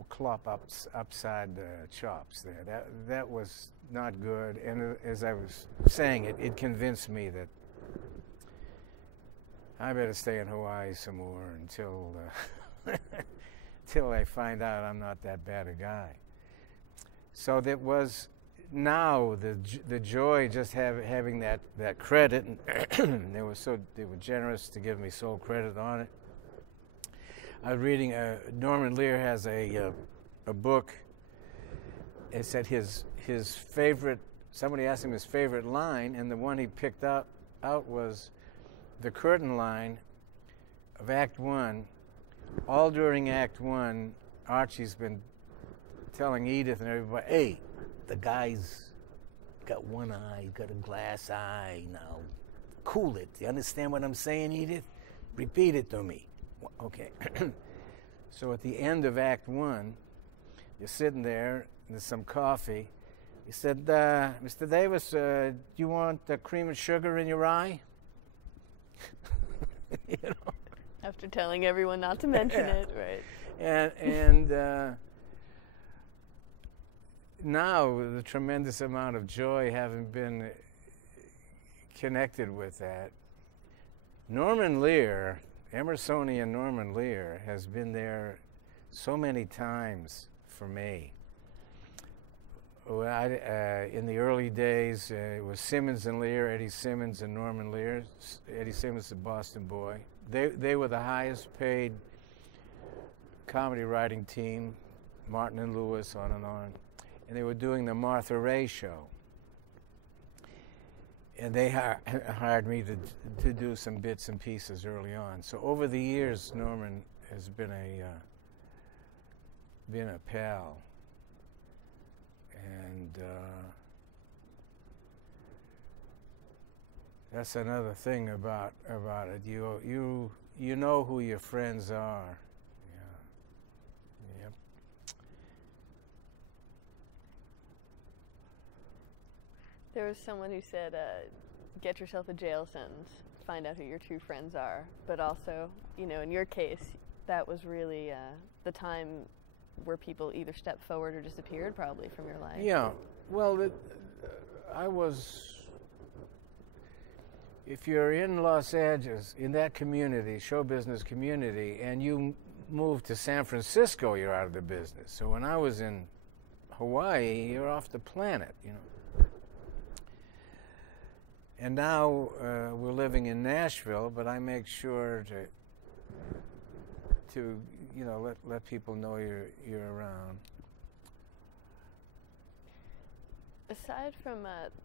clop upside the chops there. That was not good. And as I was saying, it convinced me that I better stay in Hawaii some more until I find out I'm not that bad a guy. So that was now the joy just having that credit, and they were generous to give me sole credit on it. I was reading Norman Lear has a book. It said his favorite. Somebody asked him his favorite line, and the one he picked out was the curtain line of Act 1. All during Act 1, Archie's been telling Edith and everybody, hey, the guy's got one eye, he's got a glass eye now. Cool it. You understand what I'm saying, Edith? Repeat it to me. Okay. So at the end of Act 1, you're sitting there, there's some coffee. He said, Mr. Davis, do you want cream and sugar in your eye? After telling everyone not to mention it, right? And now the tremendous amount of joy having been connected with that. Norman Lear, Emersonian Norman Lear, has been there so many times for me. In the early days, it was Simmons and Lear, Eddie Simmons and Norman Lear. Eddie Simmons, the Boston boy. They were the highest paid comedy writing team, Martin and Lewis, on and on. And they were doing the Martha Ray show. And they hired me to do some bits and pieces early on. So over the years, Norman has been a pal. And that's another thing about it. You know who your friends are. Yeah. Yep. There was someone who said, get yourself a jail sentence, find out who your true friends are. But also, in your case, that was really the time where people either stepped forward or disappeared probably from your life. Yeah, well, I was, if you're in Los Angeles, in that community, show business community, and you move to San Francisco, you're out of the business. So when I was in Hawaii, you're off the planet, And now we're living in Nashville, but I make sure to let people know you're around. Aside from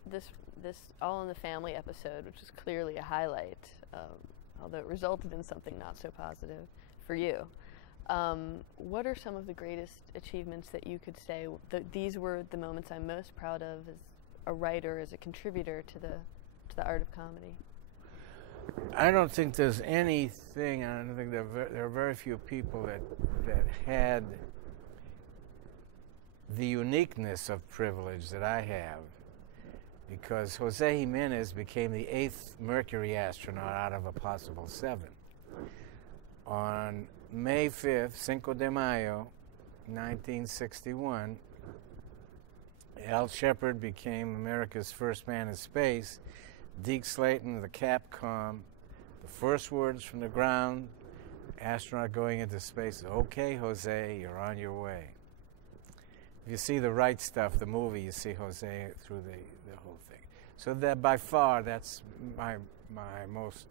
this All in the Family episode, which is clearly a highlight, although it resulted in something not so positive for you, what are some of the greatest achievements that you could say these were the moments I'm most proud of as a writer, as a contributor to the art of comedy? I don't think there's anything. I don't think there are very few people that had the uniqueness of privilege that I have, because Jose Jimenez became the 8th Mercury astronaut out of a possible 7. On May 5th, Cinco de Mayo, 1961, Al Shepard became America's first man in space. Deke Slayton of the Capcom, the first words from the ground, astronaut going into space, okay, Jose, you're on your way. If you see The Right Stuff, the movie, you see Jose through the whole thing. So that by far, that's my most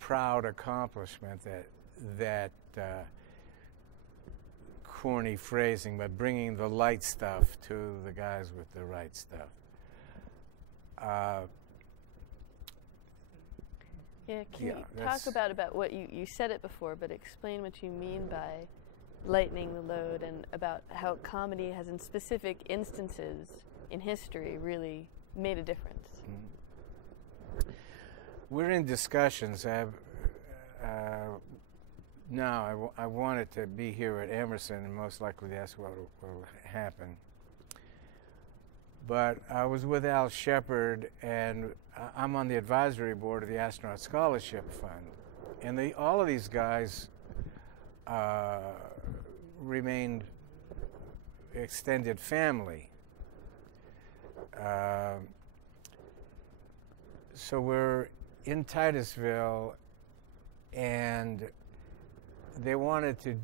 proud accomplishment that corny phrasing, but bringing the light stuff to the guys with the right stuff. Yeah, can Yeah, you that's- talk about what you said it before, but explain what you mean by lightening the load, and about how comedy has in specific instances in history really made a difference. We're in discussions. Now I wanted to be here at Emerson, and most likely that's what will happen. But I was with Al Shepard, and I'm on the advisory board of the Astronaut Scholarship Fund. And all of these guys remained extended family. So we're in Titusville, and they wanted to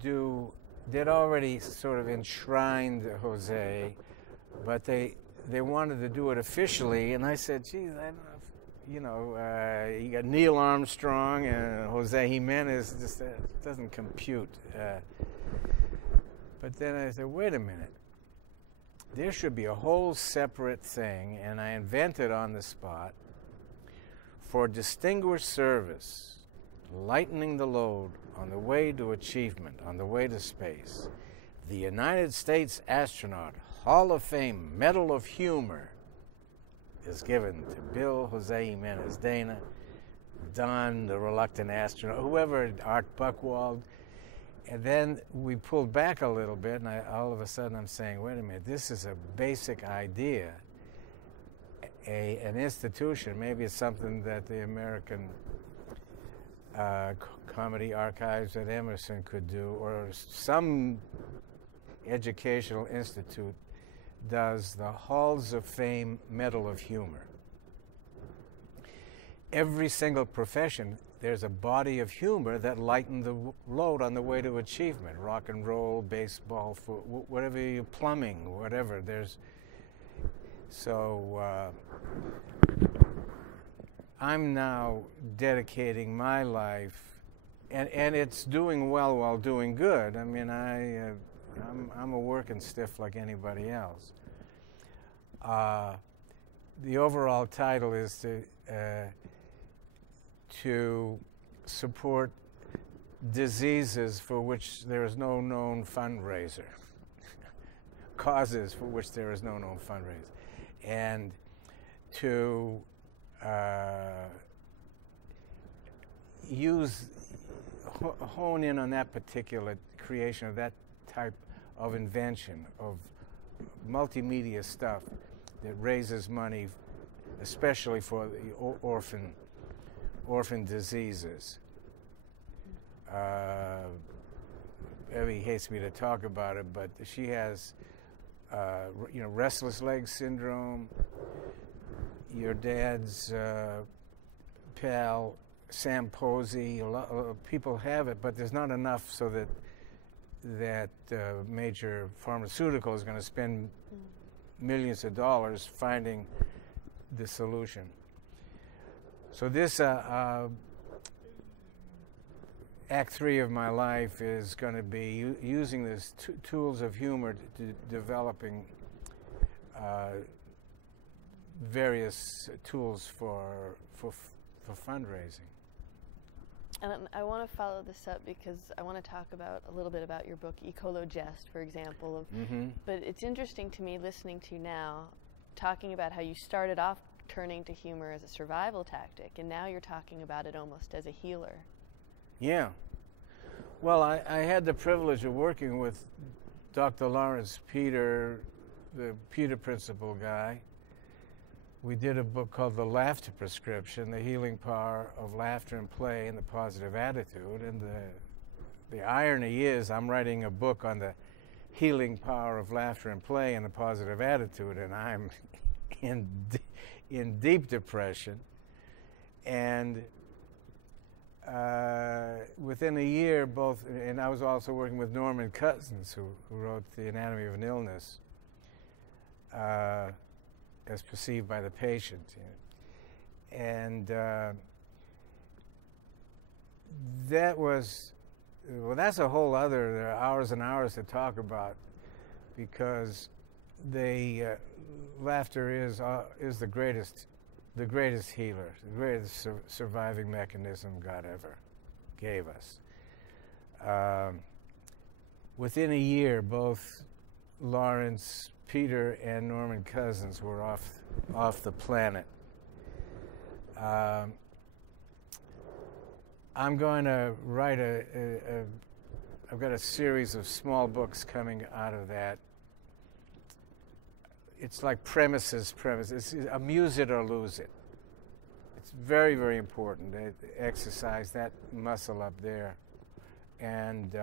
do they'd already sort of enshrined Jose, but they wanted to do it officially, and I said, geez, I don't know if, you got Neil Armstrong and Jose Jimenez, just doesn't compute. But then I said, wait a minute, there should be a whole separate thing, and I invented on the spot, for distinguished service, lightening the load on the way to achievement, on the way to space, the United States Astronaut Hall of Fame Medal of Humor is given to Bill Jose Jimenez Dana, Don, the reluctant astronaut, whoever, Art Buchwald. And then we pulled back a little bit, and all of a sudden I'm saying, wait a minute, this is a basic idea. An institution, maybe it's something that the American Comedy Archives at Emerson could do, or some educational institute does, the Halls of Fame Medal of Humor. Every single profession, there's a body of humor that lightened the load on the way to achievement. Rock and roll, baseball, whatever you, plumbing, whatever. So I'm now dedicating my life, and it's doing well while doing good. I mean, I'm a working stiff like anybody else. The overall title is to support diseases for which there is no known fundraiser, causes for which there is no known fundraiser, and to hone in on that particular creation of that type of invention, of multimedia stuff that raises money, especially for the orphan diseases. Evie hates me to talk about it, but she has, restless leg syndrome. Your dad's pal, Sam Posey, a lot of people have it, but there's not enough so that major pharmaceutical is going to spend millions of dollars finding the solution. So this Act 3 of my life is going to be using these tools of humor to developing various tools for fundraising. And I want to follow this up because I want to talk a little bit about your book, Ecologest, for example. But it's interesting to me listening to you now, talking about how you started off turning to humor as a survival tactic, and now you're talking about it almost as a healer. Yeah. Well, I had the privilege of working with Dr. Lawrence Peter, the Peter Principle guy. We did a book called The Laughter Prescription, The Healing Power of Laughter and Play and the Positive Attitude. And the irony is I'm writing a book on the healing power of laughter and play and the positive attitude, and I'm in deep depression. And within a year, and I was also working with Norman Cousins, who wrote The Anatomy of an Illness, as perceived by the patient. And that was, well, that's a whole other, there are hours and hours to talk about, because laughter is the greatest healer, the greatest surviving mechanism God ever gave us. Within a year, both Lawrence Peter and Norman Cousins were off the planet. I'm going to write I've got a series of small books coming out of that. It's like premises. It's amuse it or lose it. It's very, very important to exercise that muscle up there. And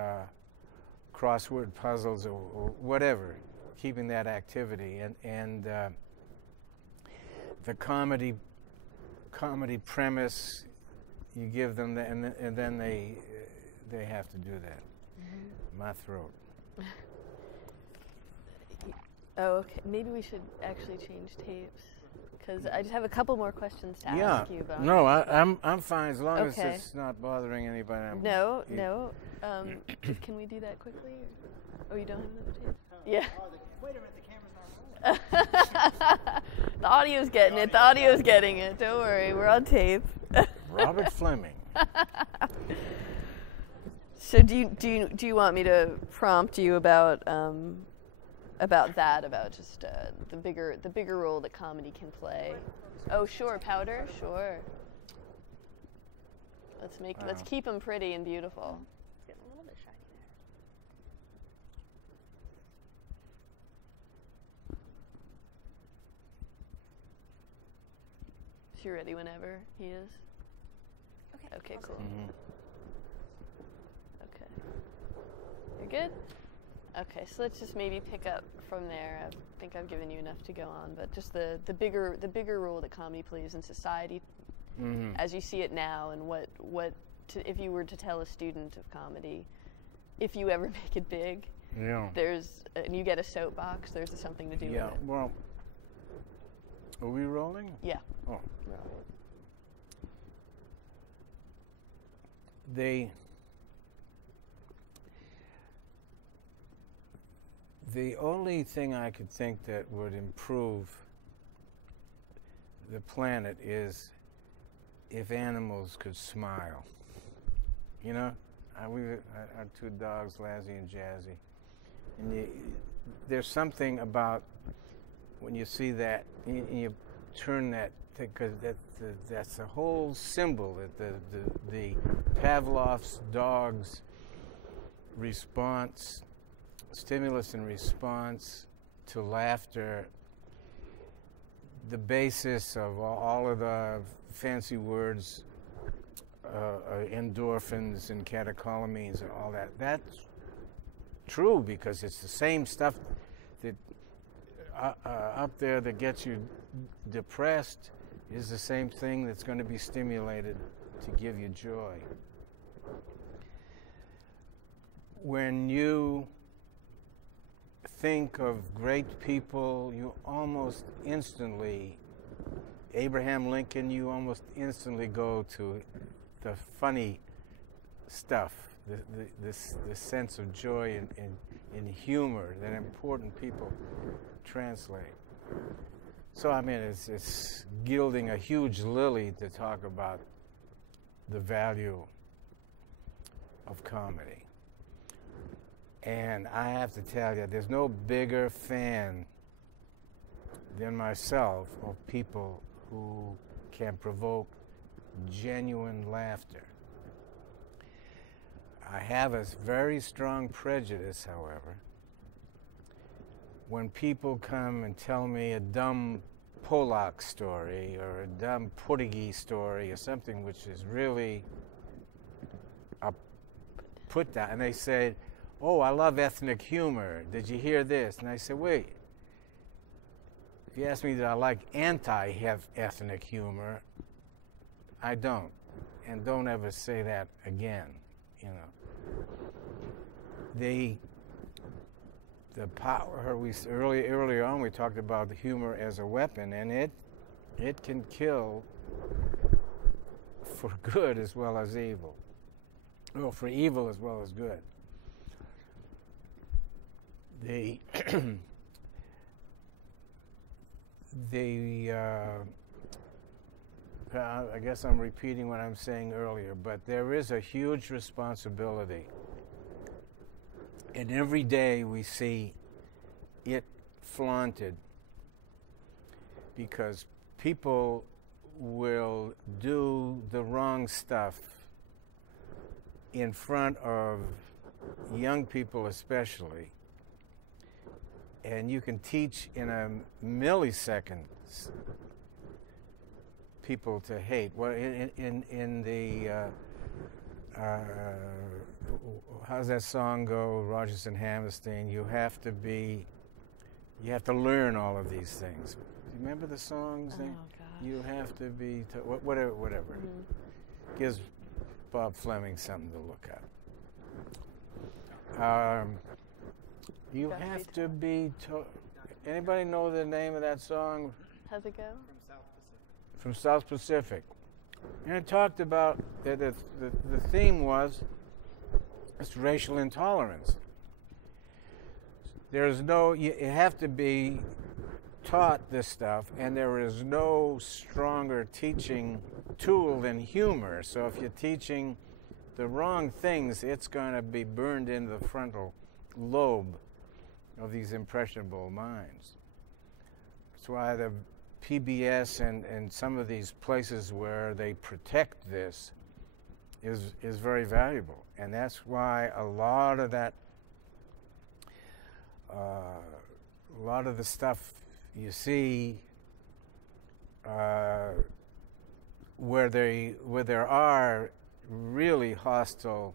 crossword puzzles or whatever, keeping that activity. And the comedy premise, you give them, and then they have to do that. Mm-hmm. My throat. Oh, okay. Maybe we should actually change tapes, because I just have a couple more questions to ask you about. No, I'm fine as long as it's not bothering anybody. No. Can we do that quickly? Or, you don't have another tape? Yeah. Wait a minute, the camera's not rolling. The audio's getting it. The audio's getting it. Don't worry, we're on tape. Robert Fleming. So do you want me to prompt you about just the bigger role that comedy can play? Oh, sure, powder, sure. Let's keep them pretty and beautiful. It's getting a little bit shiny there. Is he ready whenever he is? Okay, cool. Mm-hmm. Okay. You're good? Okay, so let's just maybe pick up from there. I think I've given you enough to go on, but just the bigger role that comedy plays in society, mm-hmm. as you see it now, and if you were to tell a student of comedy, if you ever make it big, and you get a soapbox, there's something to do with it. Yeah, well, are we rolling? Yeah. Oh. The only thing I could think that would improve the planet is if animals could smile. You know, our two dogs, Lassie and Jazzy, and there's something about when you see that, and you turn that, because that's a whole symbol that the Pavlov's dog's response, stimulus and response to laughter, the basis of all of the fancy words, endorphins and catecholamines and all that. That's true, because it's the same stuff that up there that gets you depressed is the same thing that's going to be stimulated to give you joy. When you think of great people, you almost instantly, Abraham Lincoln, you almost instantly go to the funny stuff, the sense of joy in humor that important people translate. So, I mean, it's gilding a huge lily to talk about the value of comedy. And I have to tell you, there's no bigger fan than myself of people who can provoke genuine laughter. I have a very strong prejudice, however, when people come and tell me a dumb Polak story or a dumb Portuguese story or something which is really a put down, and they say, "Oh, I love ethnic humor. Did you hear this?" And I say, "Wait. If you ask me that I like anti-ethnic humor, I don't. And don't ever say that again, you know." The power, earlier on we talked about the humor as a weapon, and it can kill for good as well as evil. well, for evil as well as good. The I guess I'm repeating what I'm saying earlier, but there is a huge responsibility. And every day we see it flaunted because people will do the wrong stuff in front of young people especially. And you can teach in a millisecond people to hate. Well, in the how's that song go? Rodgers and Hammerstein. You have to learn all of these things. Do you remember the songs? Oh, gosh. You have to be whatever. Mm-hmm. Gives Bob Fleming something to look at. You Gotta have be to be. Anybody know the name of that song? How's it go? From South Pacific. And it talked about the theme was it's racial intolerance. You have to be taught this stuff, and there is no stronger teaching tool than humor. So if you're teaching the wrong things, it's going to be burned into the frontal lobe of these impressionable minds. That's why the PBS and some of these places where they protect this is very valuable. And that's why a lot of that, a lot of the stuff you see where there are really hostile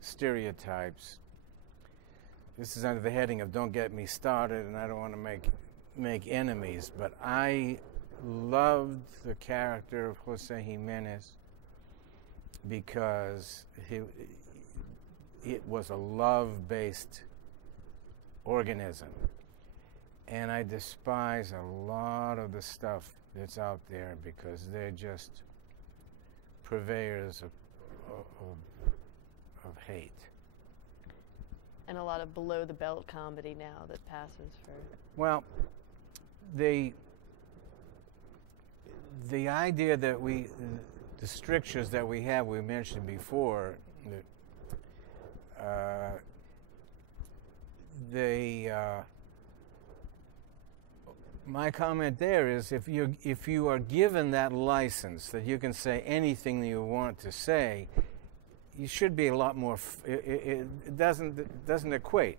stereotypes. This is under the heading of "Don't get me started," and I don't want to make enemies, but I loved the character of Jose Jimenez because it was a love-based organism. And I despise a lot of the stuff that's out there because they're just purveyors of hate. And a lot of below-the-belt comedy now that passes for... Well, the idea that the strictures that we have, we mentioned before, my comment there is if you are given that license that you can say anything that you want to say, you should be a lot more. It doesn't equate.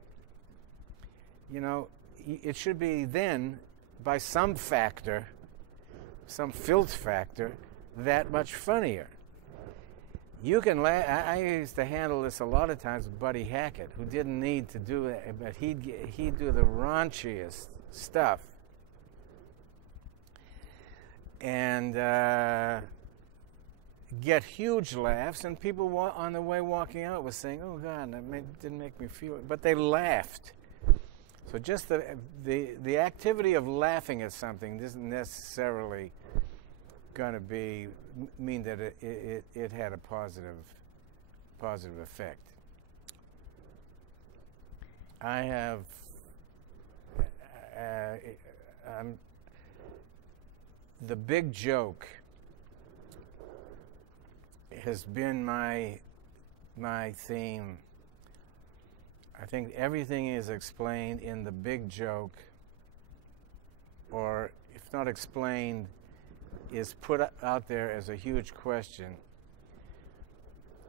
You know, it should be then by some factor, some filth factor, that much funnier. You can laugh. I used to handle this a lot of times with Buddy Hackett, who didn't need to do it, but he'd do the raunchiest stuff. And get huge laughs, and people on the way walking out was saying, "Oh God, that didn't make me feel it," but they laughed. So just the activity of laughing at something isn't necessarily going to mean that it had a positive effect. I have the big joke has been my theme. I think everything is explained in the big joke, or if not explained, is put out there as a huge question.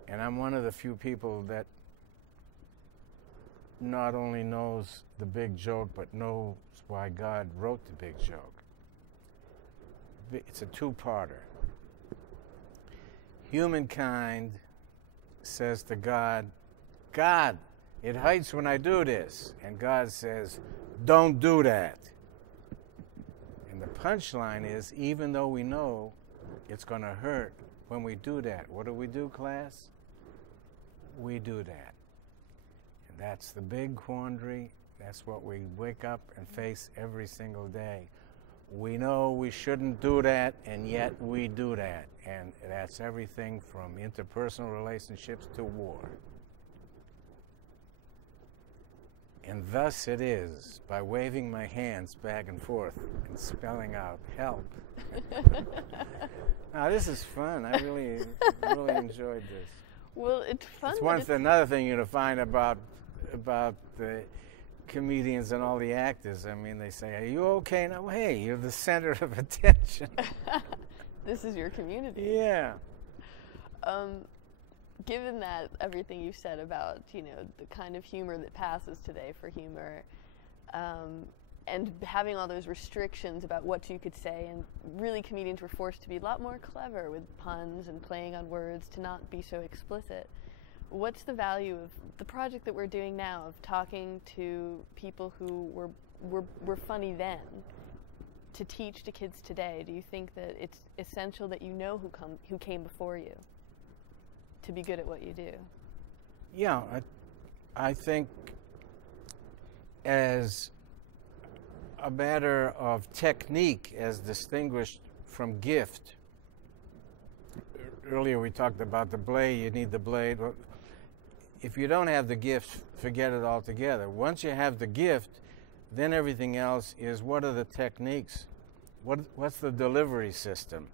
And I'm one of the few people that not only knows the big joke, but knows why God wrote the big joke. It's a two-parter. Humankind says to God, "God, it hurts when I do this." And God says, "Don't do that." And the punchline is, even though we know it's going to hurt when we do that, what do, class? We do that. And that's the big quandary. That's what we wake up and face every single day. We know we shouldn't do that, and yet we do that. And that's everything from interpersonal relationships to war. And thus it is, by waving my hands back and forth and spelling out help. Now, this is fun. I really enjoyed this. Well, it's fun. It's another thing you're going to find about the comedians and all the actors. I mean, they say, "Are you okay?" No, hey, you're the center of attention. This is your community. Yeah. Given that everything you said about, you know, the kind of humor that passes today for humor, and having all those restrictions about what you could say, and really comedians were forced to be a lot more clever with puns and playing on words to not be so explicit. What's the value of the project that we're doing now, of talking to people who were funny then, to teach to kids today? Do you think that it's essential that you know who came before you to be good at what you do? Yeah, I think as a matter of technique as distinguished from gift. Earlier we talked about the blade, you need the blade. Well, if you don't have the gift, forget it altogether. Once you have the gift, then everything else is, what are the techniques? What's the delivery system?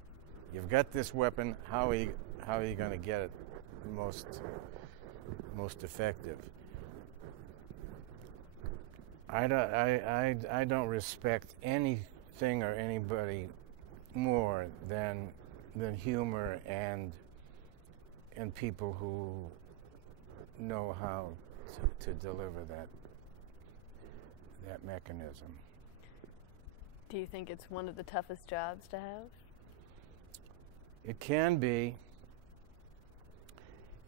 You've got this weapon, how are you going to get it most effective? I don't respect anything or anybody more than humor and people who know how to deliver that mechanism. Do you think it's one of the toughest jobs to have? It can be.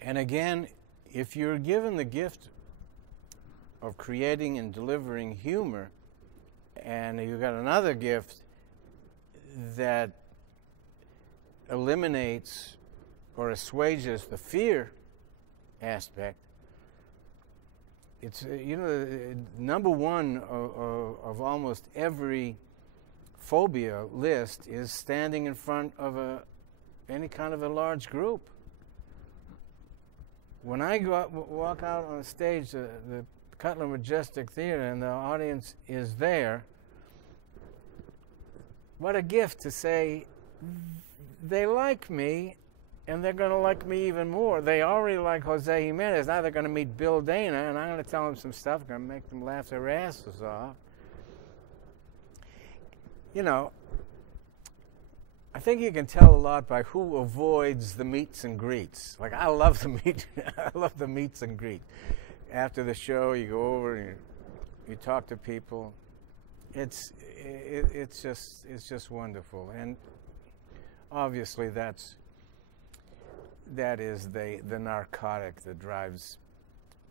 And again, if you're given the gift of creating and delivering humor, and you've got another gift that eliminates or assuages the fear aspect, it's number one of almost every phobia list is standing in front of any kind of a large group. When I walk out on stage, the Cutler Majestic Theater, and the audience is there, what a gift to say, they like me, and they're going to like me even more. They already like Jose Jimenez. Now they're going to meet Bill Dana, and I'm going to tell them some stuff, going to make them laugh their asses off. You know, I think you can tell a lot by who avoids the meets and greets. Like, I love the meets and greets. After the show, you go over and you talk to people. It's just wonderful, and obviously that is the narcotic that drives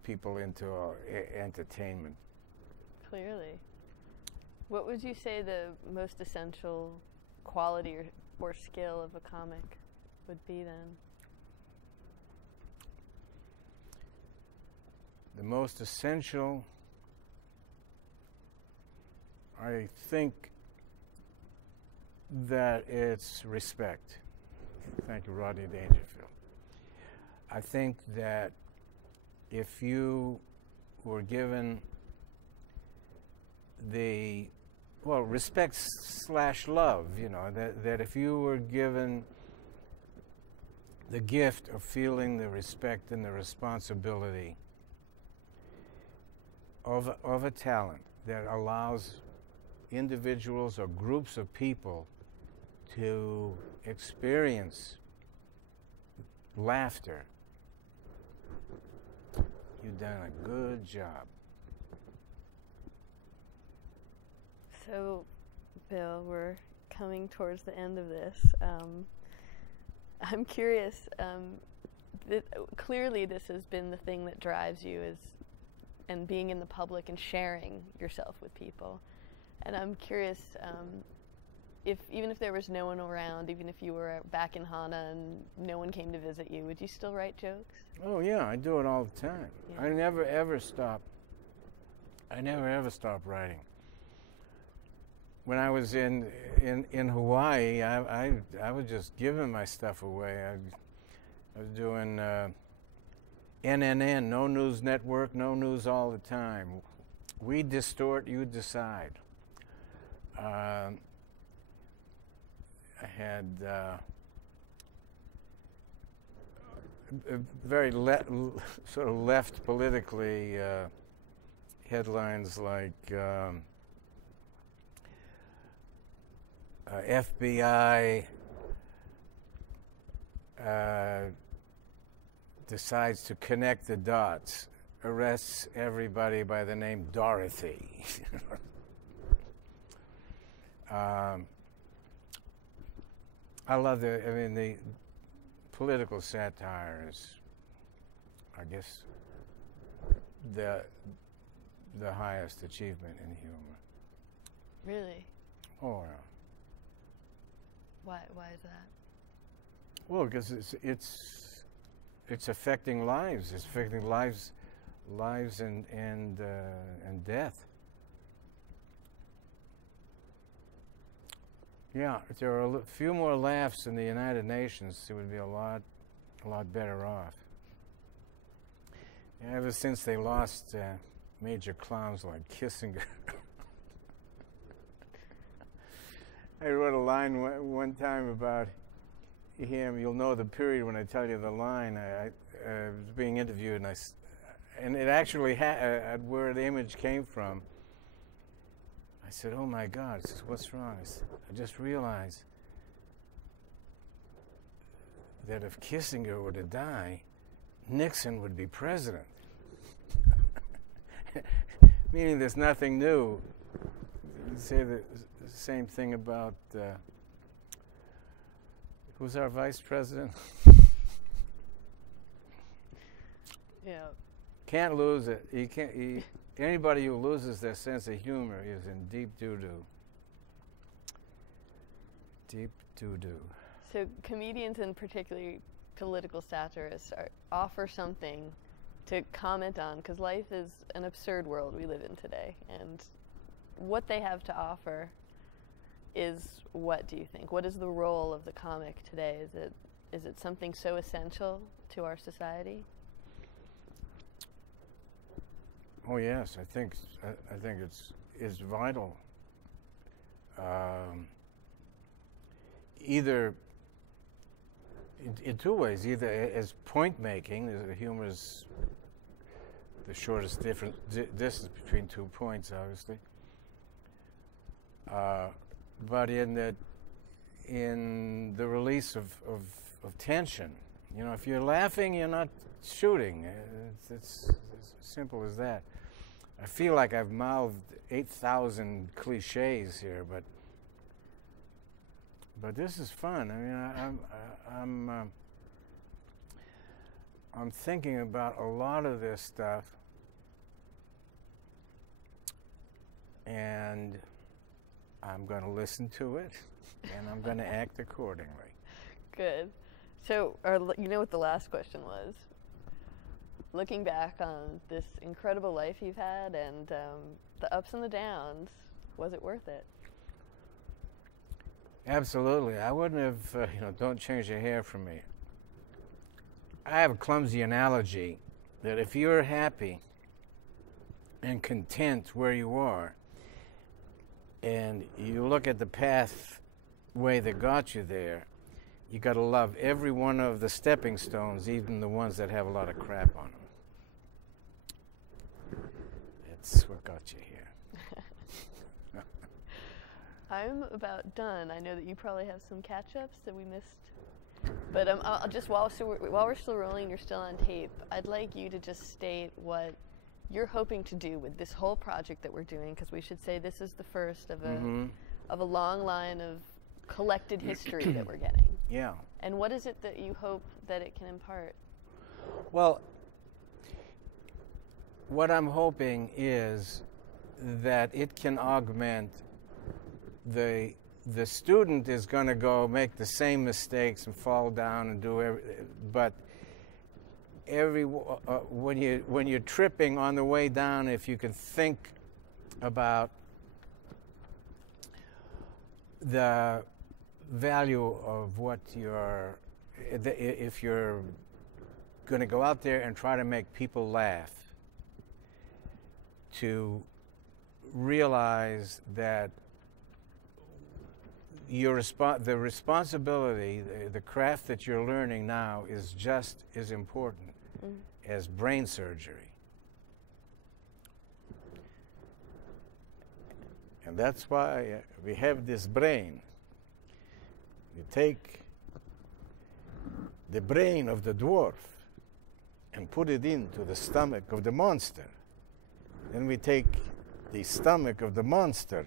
people into entertainment. Clearly. What would you say the most essential quality or skill of a comic would be then? The most essential, I think that it's respect. Thank you, Rodney Dangerfield. I think that if you were given respect / love, that if you were given the gift of feeling the respect and the responsibility of a talent that allows individuals or groups of people to experience laughter, you've done a good job. So, Bill, we're coming towards the end of this. I'm curious, clearly this has been the thing that drives you, and being in the public and sharing yourself with people. And I'm curious, even if there was no one around, even if you were back in Hana and no one came to visit you, would you still write jokes? Oh yeah, I do it all the time. Yeah. I never ever stop writing. when I was in Hawaii, I was just giving my stuff away. I was doing NNN, no news network, no news all the time. We distort, you decide. I had a very sort of left politically headlines like FBI decides to connect the dots, arrests everybody by the name Dorothy. I love the political satire is, I guess, the highest achievement in humor. Really? Oh, yeah. Why is that? Well, because it's affecting lives. It's affecting lives and death. Yeah, if there were a few more laughs in the United Nations, it would be a lot better off. And ever since they lost major clowns like Kissinger, I wrote a line one time about him. You'll know the period when I tell you the line. I was being interviewed, and it actually had where the image came from. I said, "Oh my God!" I said, "What's wrong?" I said, "I just realized that if Kissinger were to die, Nixon would be president." Meaning, there's nothing new. You say the same thing about who's our vice president? Yeah. Can't lose it. You can't. Anybody who loses their sense of humor is in deep doo-doo. Deep doo-doo. So comedians, and particularly political satirists, offer something to comment on, because life is an absurd world we live in today, and what they have to offer is, what do you think? What is the role of the comic today? Is it something so essential to our society? Oh yes, I think it's vital. Either in two ways: either as point making, humor is the shortest distance between 2 points, obviously. But in the release of tension, you know, if you're laughing, you're not shooting. It's as simple as that. I feel like I've mouthed 8,000 cliches here, but this is fun. I mean, I'm thinking about a lot of this stuff, and I'm going to listen to it, and I'm going to act accordingly. Good. So, you know what the last question was? Looking back on this incredible life you've had and the ups and the downs, was it worth it? Absolutely. I wouldn't have, don't change your hair for me. I have a clumsy analogy that if you're happy and content where you are, and you look at the pathway that got you there, you got to love every one of the stepping stones, even the ones that have a lot of crap on them. That's what got you here. I'm about done. I know that you probably have some catch-ups that we missed. But I'll just, while we're still rolling, you're still on tape, I'd like you to just state what you're hoping to do with this whole project that we're doing, because we should say this is the first of a long line of collected history that we're getting. Yeah. And what is it that you hope that it can impart? Well, what I'm hoping is that it can augment the student is going to go make the same mistakes and fall down and do but when you're tripping on the way down, if you can think about the value of what if you're going to go out there and try to make people laugh, to realize that the responsibility, the craft that you're learning now is just as important as brain surgery. And that's why we have this brain. You take the brain of the dwarf and put it into the stomach of the monster. Then we take the stomach of the monster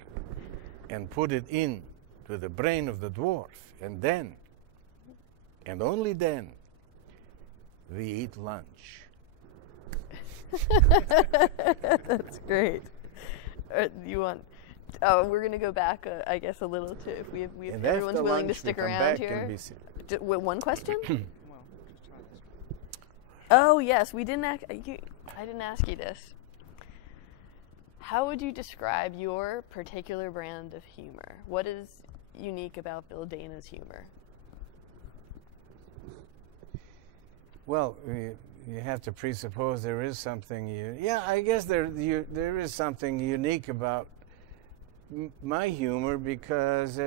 and put it into the brain of the dwarf. And then, and only then, we eat lunch. That's great. You want? Oh, we're gonna go back, I guess, a little to if everyone's willing to stick around here. One question? Well, just try this one. Oh yes, we didn't. I didn't ask you this. How would you describe your particular brand of humor? What is unique about Bill Dana's humor? Well, you have to presuppose there is something. I guess there is something unique about my humor, because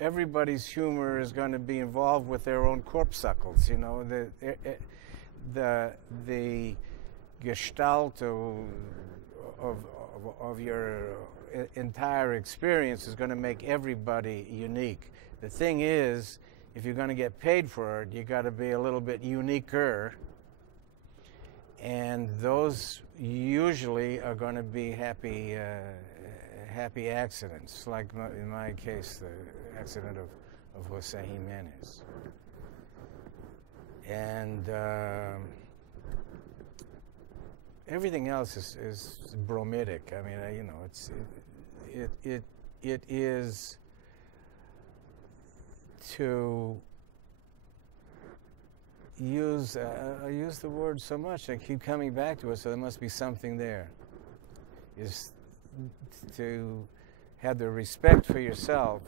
everybody's humor is going to be involved with their own corpuscles. You know, the gestalt of your entire experience is going to make everybody unique. The thing is, if you're going to get paid for it, you got to be a little bit uniquer, and those usually are going to be happy accidents, like in my case, the accident of Jose Jimenez. And everything else is bromidic. I mean, you know, it is to use I use the word so much, I keep coming back to it, so there must be something there. Is to have the respect for yourself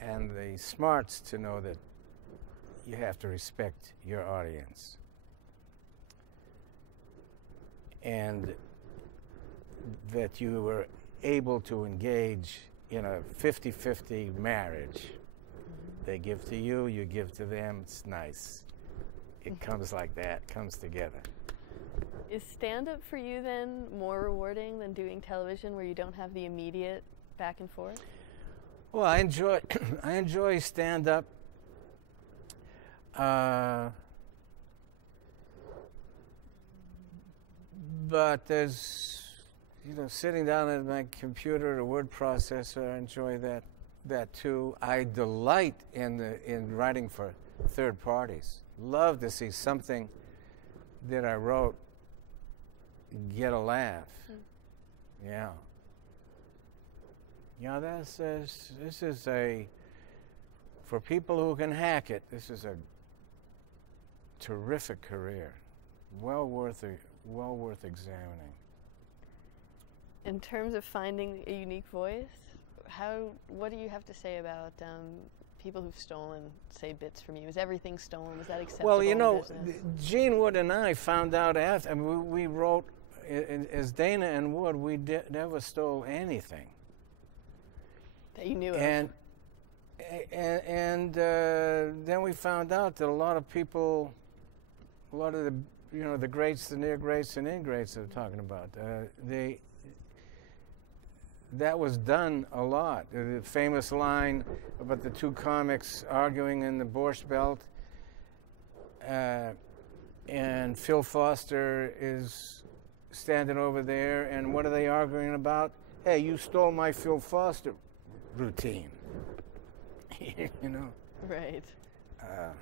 and the smarts to know that you have to respect your audience. And that you were able to engage in a 50-50 marriage. They give to you, you give to them. It's nice. It comes like that, comes together. Is stand-up for you then more rewarding than doing television, where you don't have the immediate back and forth? Well, I enjoy stand-up. But there's, you know, sitting down at my computer, a word processor, I enjoy that too. I delight in writing for third parties. Love to see something that I wrote get a laugh. Yeah. Yeah, this is for people who can hack it, this is a terrific career. Well worth examining. In terms of finding a unique voice, what do you have to say about people who've stolen, say, bits from you? Is everything stolen? Was that acceptable? Well, you know, in business? Gene Wood and I found out after. I mean, we wrote as Dana and Wood. We never stole anything that you knew of. And then we found out that a lot of people, a lot of the greats, the near greats and ingrates that we're talking about, that was done a lot. The famous line about the two comics arguing in the Borscht Belt, and Phil Foster is standing over there, and what are they arguing about? Hey, you stole my Phil Foster routine. You know? Right. I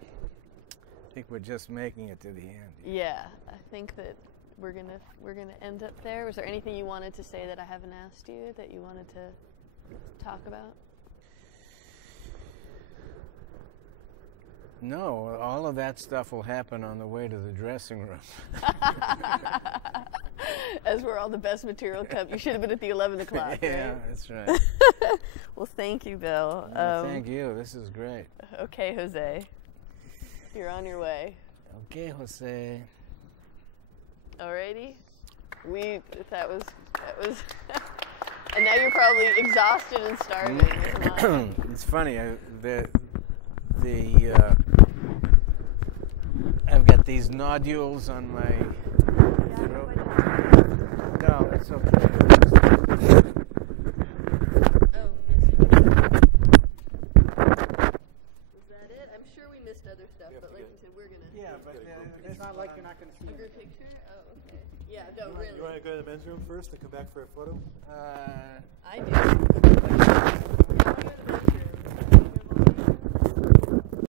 think we're just making it to the end. Yeah, I think that we're gonna end up there. Was there anything you wanted to say that I haven't asked you that you wanted to talk about? No, all of that stuff will happen on the way to the dressing room. As where all the best material comes. You should have been at the 11 o'clock, Yeah, right? that's right. Well, thank you, Bill. Thank you. This is great. Okay, Jose. You're on your way. Okay, Jose. Alrighty. That was, and now you're probably exhausted and starving. It's not- It's funny. I've got these nodules on my throat. No, it's okay. Oh, yes. Was that it? I'm sure we missed other stuff, but like you said, we're gonna. Yeah, but It's not like you're not going to see A group picture? Oh, okay. Yeah, no, You really. want to go to the men's room first and come back for a photo?